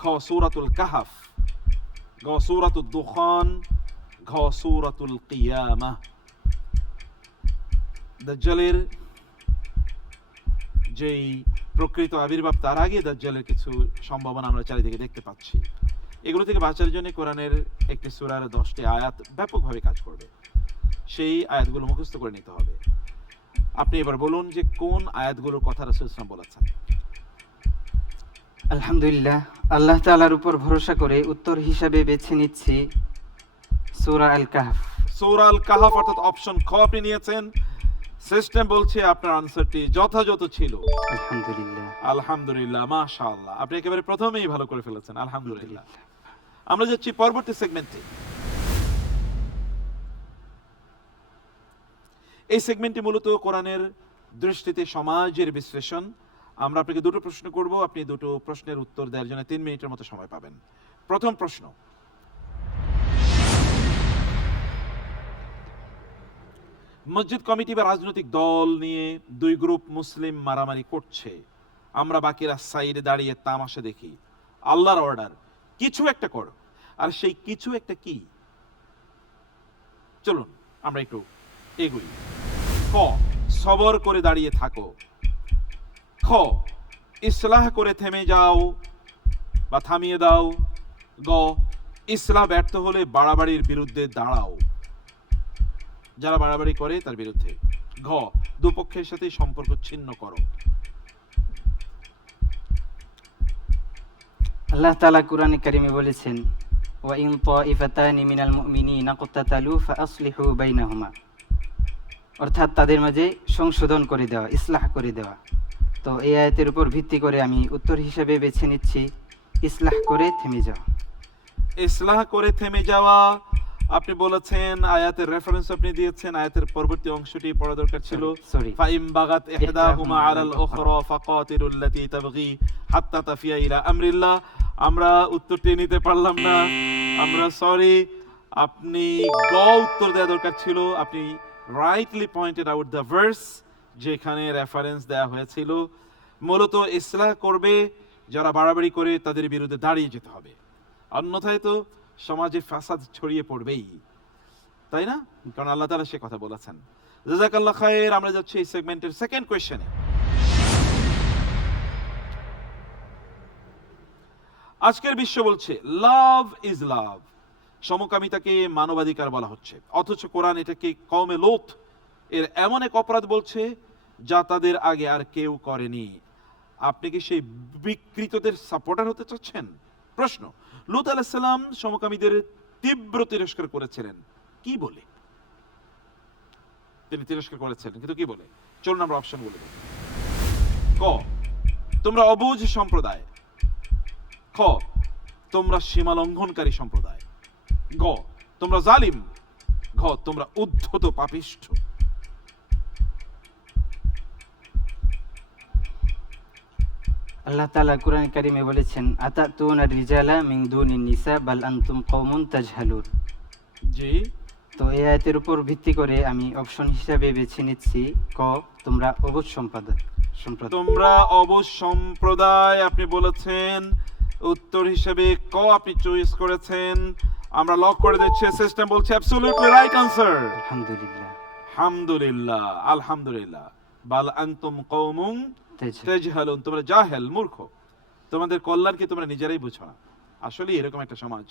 খ সূরাতুল কাহফ, গ সূরাতুদ দুখান, ঘ সূরাতুল কিয়ামাহ। দাজ্জালের যেই প্রকৃত আবির্ভাব, তার আগে দাজ্জালের কিছু সম্ভাবনা আমরা চারিদিকে দেখতে পাচ্ছি। এগুলো থেকে বাঁচার জন্য কোরআনের একটি সূরার 10টি আয়াত ব্যাপকভাবে কাজ করবে। সেই আয়াতগুলো মুখস্থ করে নিতে হবে। আপনি এবার বলুন যে কোন আয়াতগুলোর কথা রাসূল সাল্লাল্লাহু আলাইহি ওয়াসাল্লাম বলেছেন। আলহামদুলিল্লাহ, আল্লাহ তাআলার উপর ভরসা করে উত্তর হিসাবে বেছে নিচ্ছি সূরা আল কাহফ। সূরা আল কাহফ অর্থাৎ অপশন খ আপনি নিয়েছেন। সিস্টেম বলছে আপনার আনসারটি যথাযথ ছিল। আলহামদুলিল্লাহ। আলহামদুলিল্লাহ, মাশাআল্লাহ, আপনি একেবারে প্রথমেই ভালো করে ফেলেছেন, আলহামদুলিল্লাহ। আমরা যাচ্ছি পরবর্তী সেগমেন্টে। এই সেগমেন্টটি মূলত কোরআনের দৃষ্টিতে সমাজের বিশ্লেষণ। আমরা আপনাকে দুটো প্রশ্ন করব, আপনি দুটো প্রশ্নের উত্তর দেওয়ার জন্য 3 মিনিটের মতো সময় পাবেন। প্রথম প্রশ্ন, মসজিদ কমিটি বা রাজনৈতিক দল নিয়ে দুই গ্রুপ মুসলিম মারামারি করছে, আমরা বাকিরা সাইডে দাঁড়িয়ে তামাশা দেখি। আল্লাহর অর্ডার কিছু একটা করো, আর সেই কিছু একটা কি? চলুন আমরা একটু এগুই। ক, সবর করে দাঁড়িয়ে থাকো। খ, ইসলাহ করে থেমে যাও বা থামিয়ে দাও। গ, ইসলাহ ব্যর্থ হলে বাড়াবাড়ির বিরুদ্ধে দাঁড়াও, যারা বাড়াবাড়ি করে তার বিরুদ্ধে। ঘ, দুপক্ষের সাথে সম্পর্ক ছিন্ন করো। আল্লাহ তাআলা কুরআনে কারিমে বলেছেন, ওয়া ইন তাইফাতানি মিনাল মুমিনিনা ইকতাতালু ফাআসলিহু বাইনাহুমা, অর্থাৎ তাদের মাঝে সংশোধন করে দেওয়া, ইসলাহ করে দেওয়া। তো এই আয়াতের উপর ভিত্তি করে আমি উত্তর হিসেবে বেছে নিচ্ছি ইসলাহ করে থেমে যাওয়া। ইসলাহ করে থেমে যাওয়া আপনি বলেছেন, আয়াতের রেফারেন্স আপনি দিয়েছেন, আয়াতের পরবর্তী অংশটি পড়া দরকার ছিল। সরি, ফাইম বাগাত ইহদাহুমা আলাল উখরা ফাকাতিলুল লাতী তাবগী হাত্তা তাফিয়া ইলা আমরিল্লাহ। আমরা উত্তরটি নিতে পারলাম না, আমরা সরি। আপনি গ উত্তর দেওয়া দরকার ছিল। আপনি rightly pointed out the verse, যেখানে রেফারেন্স দেওয়া হয়েছিল। মূলত ইসলাহ করবে যারা বাড়াবাড়ি করে, তাদের বিরুদ্ধে দাঁড়িয়ে যেতে হবে, অন্যথায় তো সমাজে ফাসাদ ছড়িয়ে পড়বেই, তাই না? কারণ আল্লাহ তাআলা সে কথা বলেছেন। জাযাকাল্লাহ খায়ের। আমরা যাচ্ছি এই সেগমেন্টের সেকেন্ড কোয়েশ্চেনে। আজকের বিশ্ব বলছে লাভ ইজ লাভ, সমকামিতাকে মানবাধিকার বলা হচ্ছে, অথচ কোরআন এটাকে কওমে লূত এর এমন এক অপরাধ বলছে যা তাদের আগে আর কেউ করেনি। আপনি কি সেই বিকৃতদের সাপোর্টার হতে চাচ্ছেন? প্রশ্ন, লূত আলাইহিস সালাম সমকামীদের তীব্র তিরস্কার করেছিলেন, কি বলে? তিনি তিরস্কার করেছিলেন, কিন্তু কি বলে? চলুন আমরা অপশনগুলো দেখি। ক, তোমরা অবুঝ সম্প্রদায়। খ, তোমরা সীমা লঙ্ঘনকারী সম্প্রদায়। গ, তোমরা জালিম। ঘ, তোমরা উদ্ধত পাপিষ্ঠ। আল্লাহ তাআলা কুরআনে কারিমে বলেছেন, আতাতুনা রিজালা মিন দুনিন নিসা বাল আনতুম কওমুন তাজহালুন। জি, তো এই আয়াতের উপর ভিত্তি করে আমি অপশন হিসাবে বেছে নিচ্ছি ক, তোমরা অবুঝ সম্প্রদায়। তোমরা অবুঝ সম্প্রদায় আপনি বলেছেন। উত্তর হিসেবে ক আপনি চয়েস করেছেন। আমরা লক করে দিচ্ছি, সিস্টেম বলছে অ্যাবসলিউটলি রাইট আনসার। আলহামদুলিল্লাহ। আলহামদুলিল্লাহ, আলহামদুলিল্লাহ। বাল আনতুম কওমুন তাজহালুন, তোমরা জাহেল, মূর্খ, তোমাদের কল্যাণ কি তোমরা নিজেরাই বুঝো না। আসলে এরকম একটা সমাজ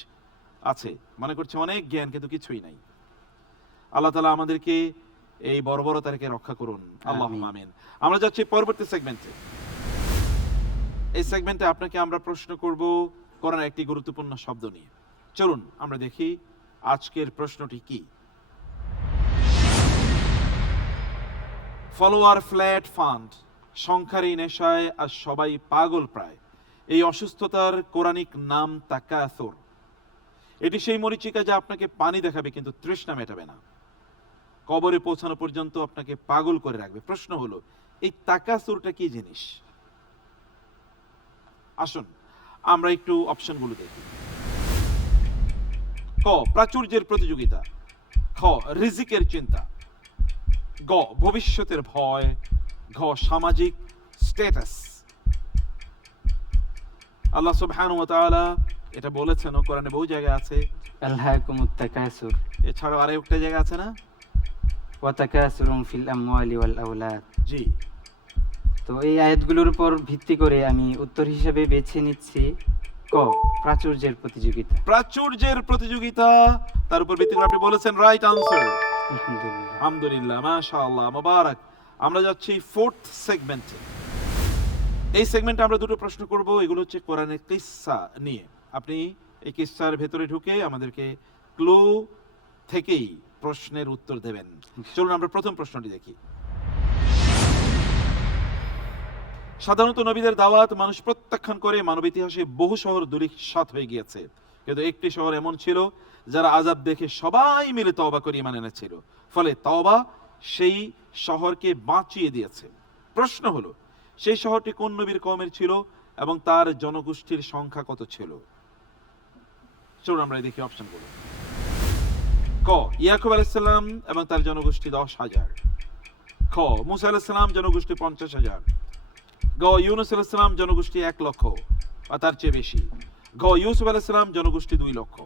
আছে, মনে করছে অনেক জ্ঞান কিন্তু কিছুই নাই। আল্লাহ তাআলা আমাদেরকে এই বর্বরতা থেকে রক্ষা করুন, আল্লাহুম্মা আমিন। আমরা যাচ্ছি পরবর্তী সেগমেন্টে। এই সেগমেন্টে আপনাকে আমরা প্রশ্ন করব কোরআনের একটি গুরুত্বপূর্ণ শব্দ নিয়ে। চলুন আমরা দেখি আজকের প্রশ্নটি কি। ফলোয়ার ফ্ল্যাট ফান্ড, সংখ্যার এই নেশায় আর সবাই পাগল প্রায়। এই অসুস্থতার কোরআনিক নাম তাকাসুর। এটি সেই মরিচিকা যা আপনাকে পানি দেখাবে কিন্তু তৃষ্ণা মেটাবে না, কবরে পৌঁছানো পর্যন্ত আপনাকে পাগল করে রাখবে। প্রশ্ন হলো, এই তাকাসুরটা কি জিনিস? আসুন আমরা একটু অপশনগুলো দেখি। ক, প্রাচুর্যের প্রতিযোগিতা। খ, রিজিকের চিন্তা। গ, ভবিষ্যতের ভয়। ঘ, সামাজিক স্ট্যাটাস। আল্লাহ সুবহানাহু ওয়া তাআলা এটা বলেছেন, কোরআনে বহু জায়গায় আছে। আলহাকুমুত তাকাসুর, এছাড়াও আরো একটা জায়গা আছে না, ওয়া তাকাসুরুম ফিল আমওয়ালি ওয়াল আওলাদ। জি। তো এই আয়াতগুলোর উপর ভিত্তি করে আমি উত্তর হিসেবে বেছে নিচ্ছি ক, প্রাচুর্যের প্রতিযোগিতা। প্রাচুর্যের প্রতিযোগিতা, তার উপর ভিত্তি করে আপনি বলেছেন রাইট আনসার। আলহামদুলিল্লাহ। আলহামদুলিল্লাহ, মাশাআল্লাহ, মুবারক। আমরা যাচ্ছি ফোর্থ সেগমেন্টে। এই সেগমেন্টে আমরা দুটো প্রশ্ন করব, এগুলো হচ্ছে কোরআনের কিসসা নিয়ে। আপনি এই কিসসার ভেতরে ঢুকে আমাদেরকে ক্লু থেকেই প্রশ্নের উত্তর দেবেন। চলুন আমরা প্রথম প্রশ্নটি দেখি। সাধারণত নবীদের দাওয়াত মানুষ প্রত্যাখ্যান করে মানব ইতিহাসে বহু শহর ধূলিসাৎ হয়ে গিয়েছে, কিন্তু একটি শহর এমন ছিল যারা আযাব দেখে সবাই মিলে তওবা করে ঈমান এনেছিল, ফলে তওবা সেই শহরকে বাঁচিয়ে দিয়েছে। প্রশ্ন হলো, সেই শহরটি কোন নবীর কওমের ছিল এবং তার জনগোষ্ঠীর সংখ্যা কত ছিল? চলুন আমরা দেখি অপশনগুলো। ক, ইয়াকুব আলাইহিস সালাম এবং তার জনগোষ্ঠী 10,000। খ, মুসা আলাইহিস সালাম জনগোষ্ঠী 50,000। গ, ইউনূস আলাইহিস সালাম জনগোষ্ঠী 1 লক্ষ বা তার চেয়ে বেশি। গ, ইউসুফ আলাইহিস সালাম জনগোষ্ঠী 2 লক্ষ।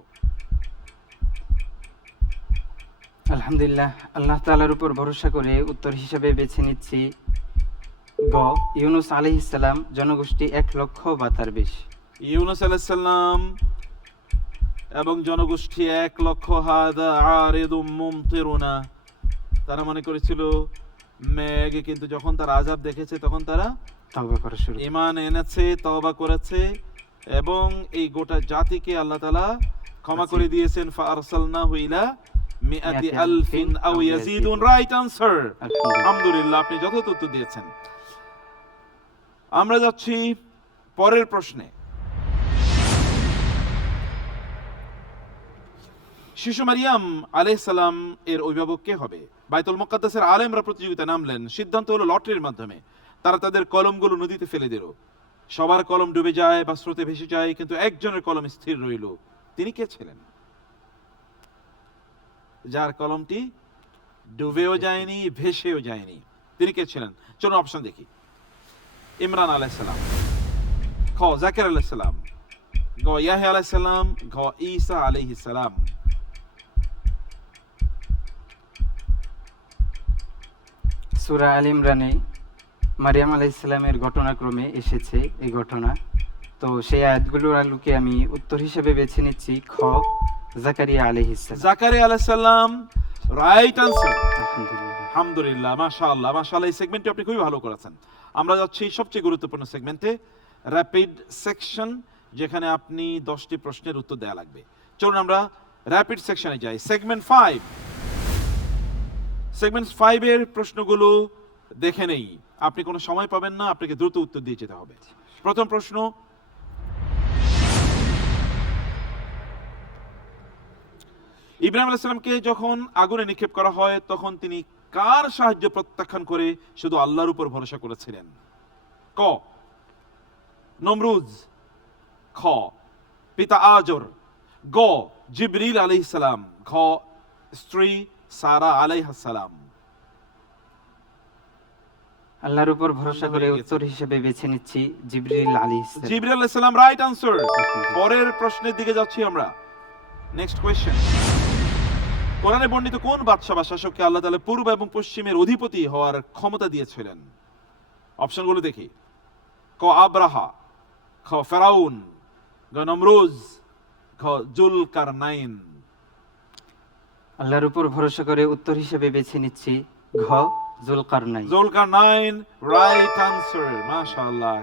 আলহামদুলিল্লাহ, আল্লাহ তাআলার উপর ভরসা করে উত্তর হিসেবে বেছে নিচ্ছি গ, ইউনূস আলাইহিস সালাম জনগোষ্ঠী 1 লক্ষ বা তার বেশি। ইউনূস আলাইহিস সালাম এবং জনগোষ্ঠী 1 লক্ষ। হাদা আরিদুম মুমতিরুনা, তারা মনে করেছিল মেঘ, কিন্তু যখন তারা আযাব দেখেছে তখন তারা তওবা করা শুরু। ঈমান এনেছে, তওবা করেছে এবং এই গোটা জাতিকে আল্লাহ তাআলা ক্ষমা করে দিয়েছেন। ফাআরসালনাহু ইলা মিআতি আলফিন আও ইয়াজিদুন। রাইট আনসার, আলহামদুলিল্লাহ, আপনি যথাযথ উত্তর দিয়েছেন। আমরা যাচ্ছি পরের প্রশ্নে। শিশু মারিয়াম আলাইহিস সালাম এর অভিভাবক কে হবে? বাইতুল মুকাদ্দাসের আলেমরা প্রতিযোগিতা নামলেন। সিদ্ধান্ত হলো লটারির মাধ্যমে। তারা তাদের কলমগুলো নদীতে ফেলে দিল। সবার কলম ডুবে যায় বা স্রোতে ভেসে যায়, কিন্তু একজনের কলম স্থির রইল। তিনি কে ছিলেন? যার কলমটি ডুবেও যায়নি, ভেসেও যায়নি, তিনি কে ছিলেন? চলুন অপশন দেখি। ইমরান আলাইহিস সালাম। খ, জাকির আলাইহিস সালাম। গ, ইয়াহয়া আলাইহিস সালাম। ঘ, ঈসা আলাইহিস সালাম। সূরা আল ইমরানে মারিয়াম আলাইহিস সালামের ঘটনাক্রমে এসেছে এই ঘটনা, তো সেই আয়াতগুলোর আলোকে আমি উত্তর হিসেবে বেছে নিচ্ছি খ, জাকারিয়া আলাইহিস সালাম। জাকারিয়া আলাইহিস সালাম, রাইট আনসার। আলহামদুলিল্লাহ। আলহামদুলিল্লাহ, মাশাআল্লাহ, মাশাআল্লাহ, এই সেগমেন্টে আপনি খুবই ভালো করেছেন। আমরা যাচ্ছি সবচেয়ে গুরুত্বপূর্ণ সেগমেন্টে, র্যাপিড সেকশন, যেখানে আপনি 10টি প্রশ্নের উত্তর দেওয়া লাগবে। চলুন আমরা র্যাপিড সেকশনে যাই। সেগমেন্ট 5। সেগমেন্ট 5 এর প্রশ্নগুলো দেখে নেই, আপনি কোনো সময় পাবেন না, আপনাকে দ্রুত উত্তর দিয়ে যেতে হবে। প্রথম প্রশ্ন, ইব্রাহিম আলাইহিস সালামকে যখন আগুনে নিক্ষেপ করা হয় তখন তিনি কার সাহায্য প্রত্যাখ্যান করে শুধু আল্লাহর উপর ভরসা করেছিলেন? ক, নমরুজ। খ, পিতা আজর। গ, জিবরিল আলাইহিস সালাম। ঘ, স্ত্রী সারা আলাইহিস সালাম। আল্লাহর উপর ভরসা করে উত্তর হিসেবে বেছে নিচ্ছি জিবরিল আলাইহিস সালাম। জিবরিল আলাইহিস সালাম, রাইট আনসার। পরের প্রশ্নের দিকে যাচ্ছি আমরা। Next question. কোরআনে বর্ণিত কোন বাদশা বা শাসককে আল্লাহ তাআলা পূর্ব এবং পশ্চিমের অধিপতি হওয়ার ক্ষমতা দিয়েছিলেন? অপশনগুলো দেখি। ক, আব্রাহা। খ, ফেরাউন। গ, নমরুজ। ঘ, জুলকারনাইন। আল্লাহর উপর ভরসা করে উত্তর হিসেবে বেছে নিচ্ছি ঘ, জুলকারনাইন। Zulkarnain, right answer. মাশাআল্লাহ,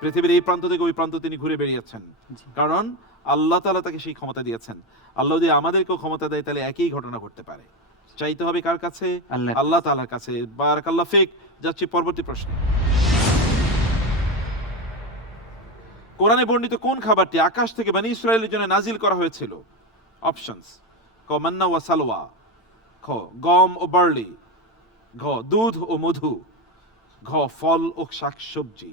পৃথিবীর এই প্রান্ত থেকে ওই প্রান্ত তিনি ঘুরে বেরিয়েছেন, কারণ আল্লাহ তাআলা তাকে সেই ক্ষমতা দিয়েছেন। আল্লাহ যদি আমাদেরকেও ক্ষমতা দেয় তাহলে একই ঘটনা ঘটতে পারে। চাইতে হবে কার কাছে? আল্লাহ তাআলার কাছে। বারাকাল্লাহ ফিক। যাচ্ছি পরবর্তী প্রশ্নে। কোরআনে বর্ণিত কোন খাবারটি আকাশ থেকে বনী ইসরায়েলের জন্য নাজিল করা হয়েছিল? অপশনস। ক, মান্না ওয়া সালওয়া। খ, গম ও বার্লি। ঘ, দুধ ও মধু। ঘ, ফল ও শাকসবজি।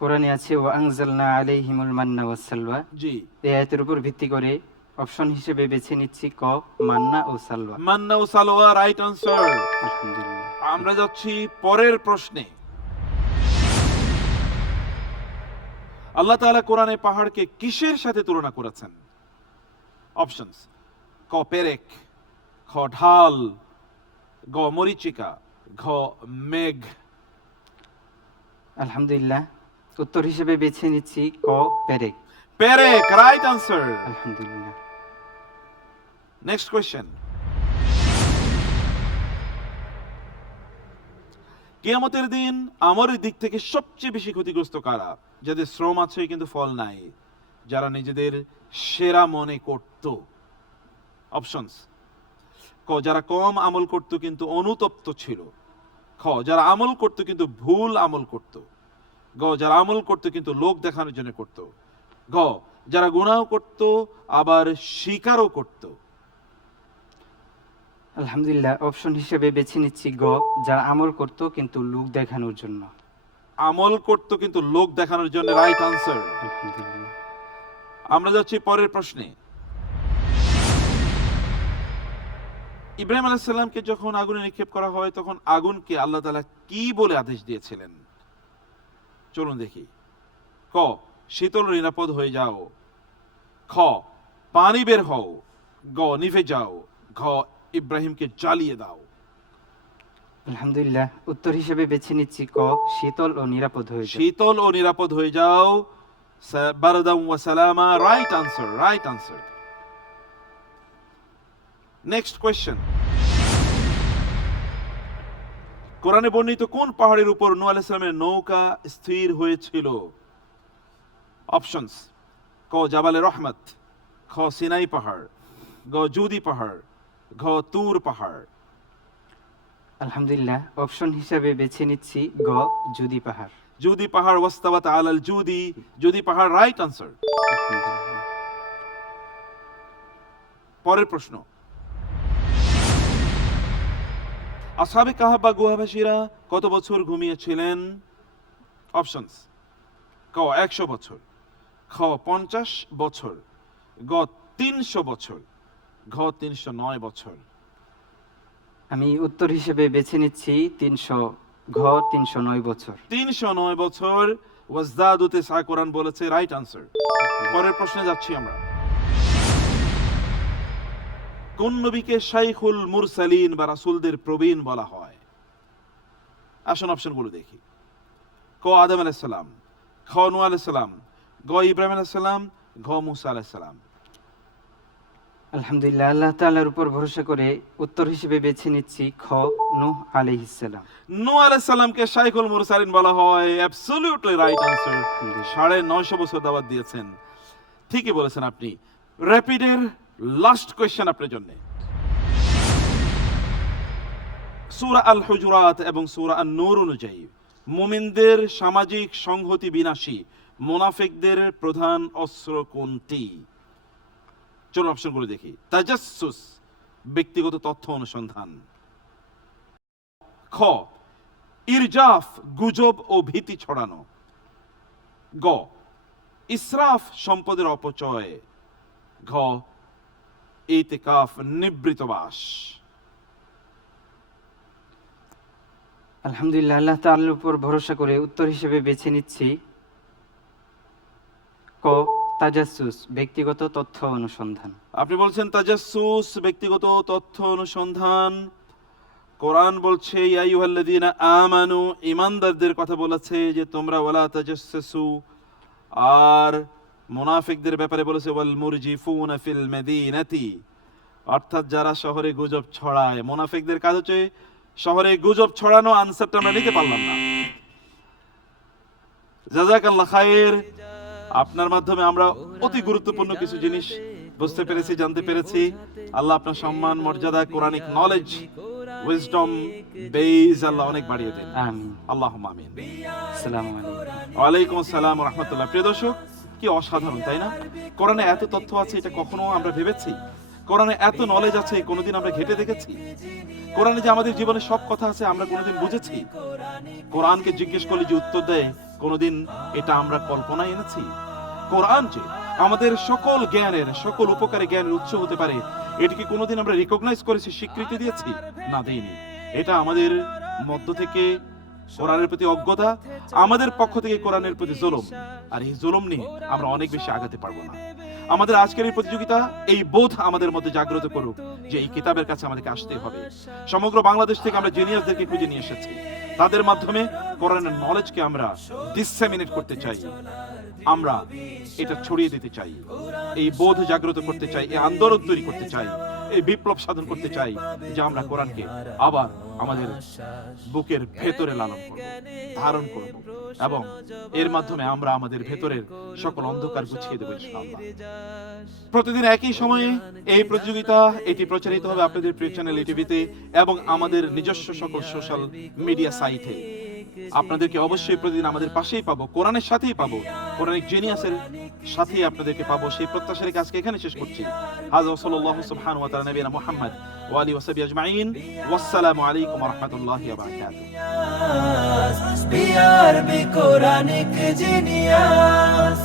কোরআনে আছে ওয়া আনজালনা আলাইহিমুল মান্না ওয়াস সালওয়া। জি, এই আয়াতের উপর ভিত্তি করে অপশন হিসেবে বেছে নিচ্ছি ক, মান্না ও সালওয়া। মান্না ও সালওয়া, রাইট আনসার। আলহামদুলিল্লাহ। আমরা যাচ্ছি পরের প্রশ্নে। আল্লাহ তাআলা কোরআনে পাহাড়কে কিসের সাথে তুলনা করেছেন? অপশনস। ক, পেরেক। খ, ঢাল। গ, মরিচিকা। ঘ, মেঘ। আলহামদুলিল্লাহ, উত্তর হিসেবে বেছে নিচ্ছি ক, পেরেক। পেরেক, রাইট আনসার। আলহামদুলিল্লাহ। Next question. কিয়ামতের দিন আমলের দিক থেকে সবচেয়ে বেশি ক্ষতিগ্রস্ত কারা? যাদের শ্রম আছে কিন্তু ফল নাই, যারা নিজেদের সেরা মনে করত। অপশনস: ক, যারা কম আমল করত কিন্তু অনুতপ্ত ছিল। খ, যারা আমল করত কিন্তু ভুল আমল করত। গ, যারা আমল করত কিন্তু লোক দেখানোর জন্য করত। গ, যারা গুনাহ করত আবার স্বীকারও করত। আলহামদুলিল্লাহ, অপশন হিসেবে বেছে নিচ্ছি গ, যারা আমল করত কিন্তু লোক দেখানোর জন্য। আমল করত কিন্তু লোক দেখানোর জন্য রাইট আনসার। আলহামদুলিল্লাহ। আমরা যাচ্ছি পরের প্রশ্নে। ইব্রাহিম আলাইহিস সালামকে যখন আগুনে নিক্ষেপ করা হয় তখন আগুনকে আল্লাহ তাআলা কি বলে আদেশ দিয়েছিলেন? চলুন দেখি। ক, শীতল নিরাপদ হয়ে যাও। খ, পানি বের হও। গ, নিভে যাও। ঘ, ইব্রাহিমকে জ্বালিয়ে দাও। আলহামদুলিল্লাহ, উত্তর হিসেবে বেছে নিচ্ছি ক, শীতল ও নিরাপদ হয়ে যাও। শীতল ও নিরাপদ হয়ে যাও। বারদাম ওয়া সালামা, right answer, right answer. Next question. কোরআনে বর্ণিত কোন পাহাড়ের উপর নূহ আলাইহিস সালামের নৌকা স্থির হয়েছিল? অপশনস: ক, জাবালে রহমত। খ, সিনাই পাহাড়। গ, জুদি পাহাড়। ঘ, তুর পাহাড়। আলহামদুলিল্লাহ, অপশন হিসেবে বেছে নিচ্ছি গ, জুদি পাহাড়। জুদি পাহাড়, ওয়াস্তাওয়াত আলাল জুদি, জুদি পাহাড়, রাইট আনসার। পরের প্রশ্ন। আসহাবে কাহাফ বা গুহাবাসীরা কত বছর ঘুমিয়েছিলেন? অপশনস: ক, 100 বছর। খ, 50 বছর। গ, 300 বছর। ঘ, 309 বছর। আমি উত্তর হিসেবে বেছে নিচ্ছি 300, ঘ, 309 বছর। 309 বছর। ওয়াজদাদুতে সা কোরআন বলেছে, রাইট আনসার। পরের প্রশ্নে যাচ্ছি আমরা। কোন নবীকে শাইখুল মুরসালিন বা রাসূলদের প্রবীণ বলা হয়? আসুন অপশনগুলো দেখি। ক, আদম আলাইহিস সালাম। খ, নূহ আলাইহিস সালাম। গ, ইব্রাহিম আলাইহিস সালাম। ঘ, মুসা আলাইহিস সালাম। আলহামদুলিল্লাহ, আল্লাহ তাআলার উপর ভরসা করে উত্তর হিসেবে বেছে নিচ্ছি খ, নূহ আলাইহিস সালাম। নূহ আলাইহিস সালামকে শাইখুল মুরসালিন বলা হয়, অ্যাবসলিউটলি রাইট আনসার। 950 বছর দাওয়াত দিয়েছেন, ঠিকই বলেছেন আপনি। র্যাপিডের লাস্ট কোয়েশ্চেন আপনার জন্য। সূরা আল হুজুরাত এবং সূরা আন-নূর অনুযায়ী মুমিনদের সামাজিক সংহতি বিনাশী মুনাফিকদের প্রধান অস্ত্র কোনটি? চলুন অপশনগুলো দেখি। তাজাসসুস, ব্যক্তিগত তথ্য অনুসন্ধান। খ, ইরজাফ, গুজব ও ভীতি ছড়ানো। গ, ইসরাফ, সম্পদের অপচয়। ঘ, ইতিকাফ, নিবৃত বাস। আলহামদুলিল্লাহ, আল্লাহ তাআলার উপর ভরসা করে উত্তর হিসেবে বেছে নিচ্ছি ক, তাজাসসুস, ব্যক্তিগত তথ্য অনুসন্ধান। আপনি বলছেন তাজাসসুস, ব্যক্তিগত তথ্য অনুসন্ধান। কোরআন বলছে ইয়া আইয়ুহাল্লাযীনা আমানু, ঈমানদারদের কথা বলেছে যে তোমরা ওয়ালা তাজাসসু। আর মুনাফিকদের ব্যাপারে বলেছে ওয়াল মুরজিফুনা ফিল মাদিনাতি, অর্থাৎ যারা শহরে গুজব ছড়ায়। মুনাফিকদের কাজ হচ্ছে শহরে গুজব ছড়ানো। আনসারটা আমরা নিতে পারলাম না। জাযাকাল্লাহ খায়ের। আপনার মাধ্যমে আমরা অতি গুরুত্বপূর্ণ কিছু জিনিস বুঝতে পেরেছি, জানতে পেরেছি। আল্লাহ আপনার সম্মান, মর্যাদা, কোরআনিক নলেজ, উইজডম, বেজ আল্লাহ অনেক বাড়িয়ে দেন। আমিন। আল্লাহুম্মা আমিন। আসসালামু আলাইকুম। ওয়ালাইকুম আসসালাম ওয়া রাহমাতুল্লাহ। প্রিয় দর্শক, কি অসাধারণ, তাই না? কোরআনে এত তথ্য আছে, এটা কখনো আমরা ভেবেছি? কোরআনে এত নলেজ আছে, কোনোদিন আমরা ঘেঁটে দেখেছি? কোরআনে যে আমাদের জীবনে সব কথা আছে, আমরা কোনোদিন বুঝেছি? কোরআনকে জিজ্ঞেস করলে যে উত্তর দেয়, কোনোদিন এটা আমরা কল্পনায় এনেছি? কোরআন যে আমাদের সকল জ্ঞানের, সকল উপকারী জ্ঞানের উৎস হতে পারে, এটাকে কোনোদিন আমরা রিকগনাইজ করেছি, স্বীকৃতি দিয়েছি? না, দেইনি। এটা আমাদের মধ্য থেকে কোরআনের প্রতি অজ্ঞতা, আমাদের পক্ষ থেকে কোরআনের প্রতি জুলুম। আর এই জুলুম নিয়ে আমরা অনেক বেশি আগাতে পারবো না। আমাদের আজকের এই প্রতিযোগিতা এই বোধ আমাদের মধ্যে জাগ্রত করুক যে এই কিতাবের কাছে আমাদেরকে আসতে হবে। সমগ্র বাংলাদেশ থেকে আমরা জিনিয়াসদেরকে খুঁজে নিয়ে এসেছি, তাদের মাধ্যমে কোরআনের নলেজকে আমরা ডিসেমিনেট করতে চাই, আমরা এটা ছড়িয়ে দিতে চাই, এই বোধ জাগ্রত করতে চাই, এই আন্দোলন তৈরি করতে চাই। এই বিপ্লব সাধন করতে চাই যে আমরা কোরআনকে আবার আমাদের বুকের ভেতরে লালন করব, ধারণ করব, এবং এর মাধ্যমে আমরা আমাদের ভেতরের সকল অন্ধকার গুছিয়ে দেবো ইনশাআল্লাহ। প্রতিদিন একই সময়ে এই প্রতিযোগিতা এটি প্রচারিত হবে আপনাদের প্রিয় চ্যানেল টিভিতে এবং আমাদের নিজস্ব সকল সোশ্যাল মিডিয়া সাইটে। আপনাদেরকে অবশ্যই প্রতিদিন আমাদের পাশেই পাবো, কোরআনের সাথেই পাবো, কোরআনিক জিনিয়াসের সাথেই আপনাদেরকে পাবো, সেই প্রত্যাশা রেখে আজকে এখানে শেষ করছি। হাযা সাল্লাল্লাহু সুবহানাহু ওয়া তাআলা নবিয়ানা মুহাম্মদ ওয়া আলিহি ওয়া সাহবিহি আজমাইন। ওয়াসসালামু আলাইকুম ওয়া রাহমাতুল্লাহি ওয়া বারাকাতুহু। BRB Quranic genius.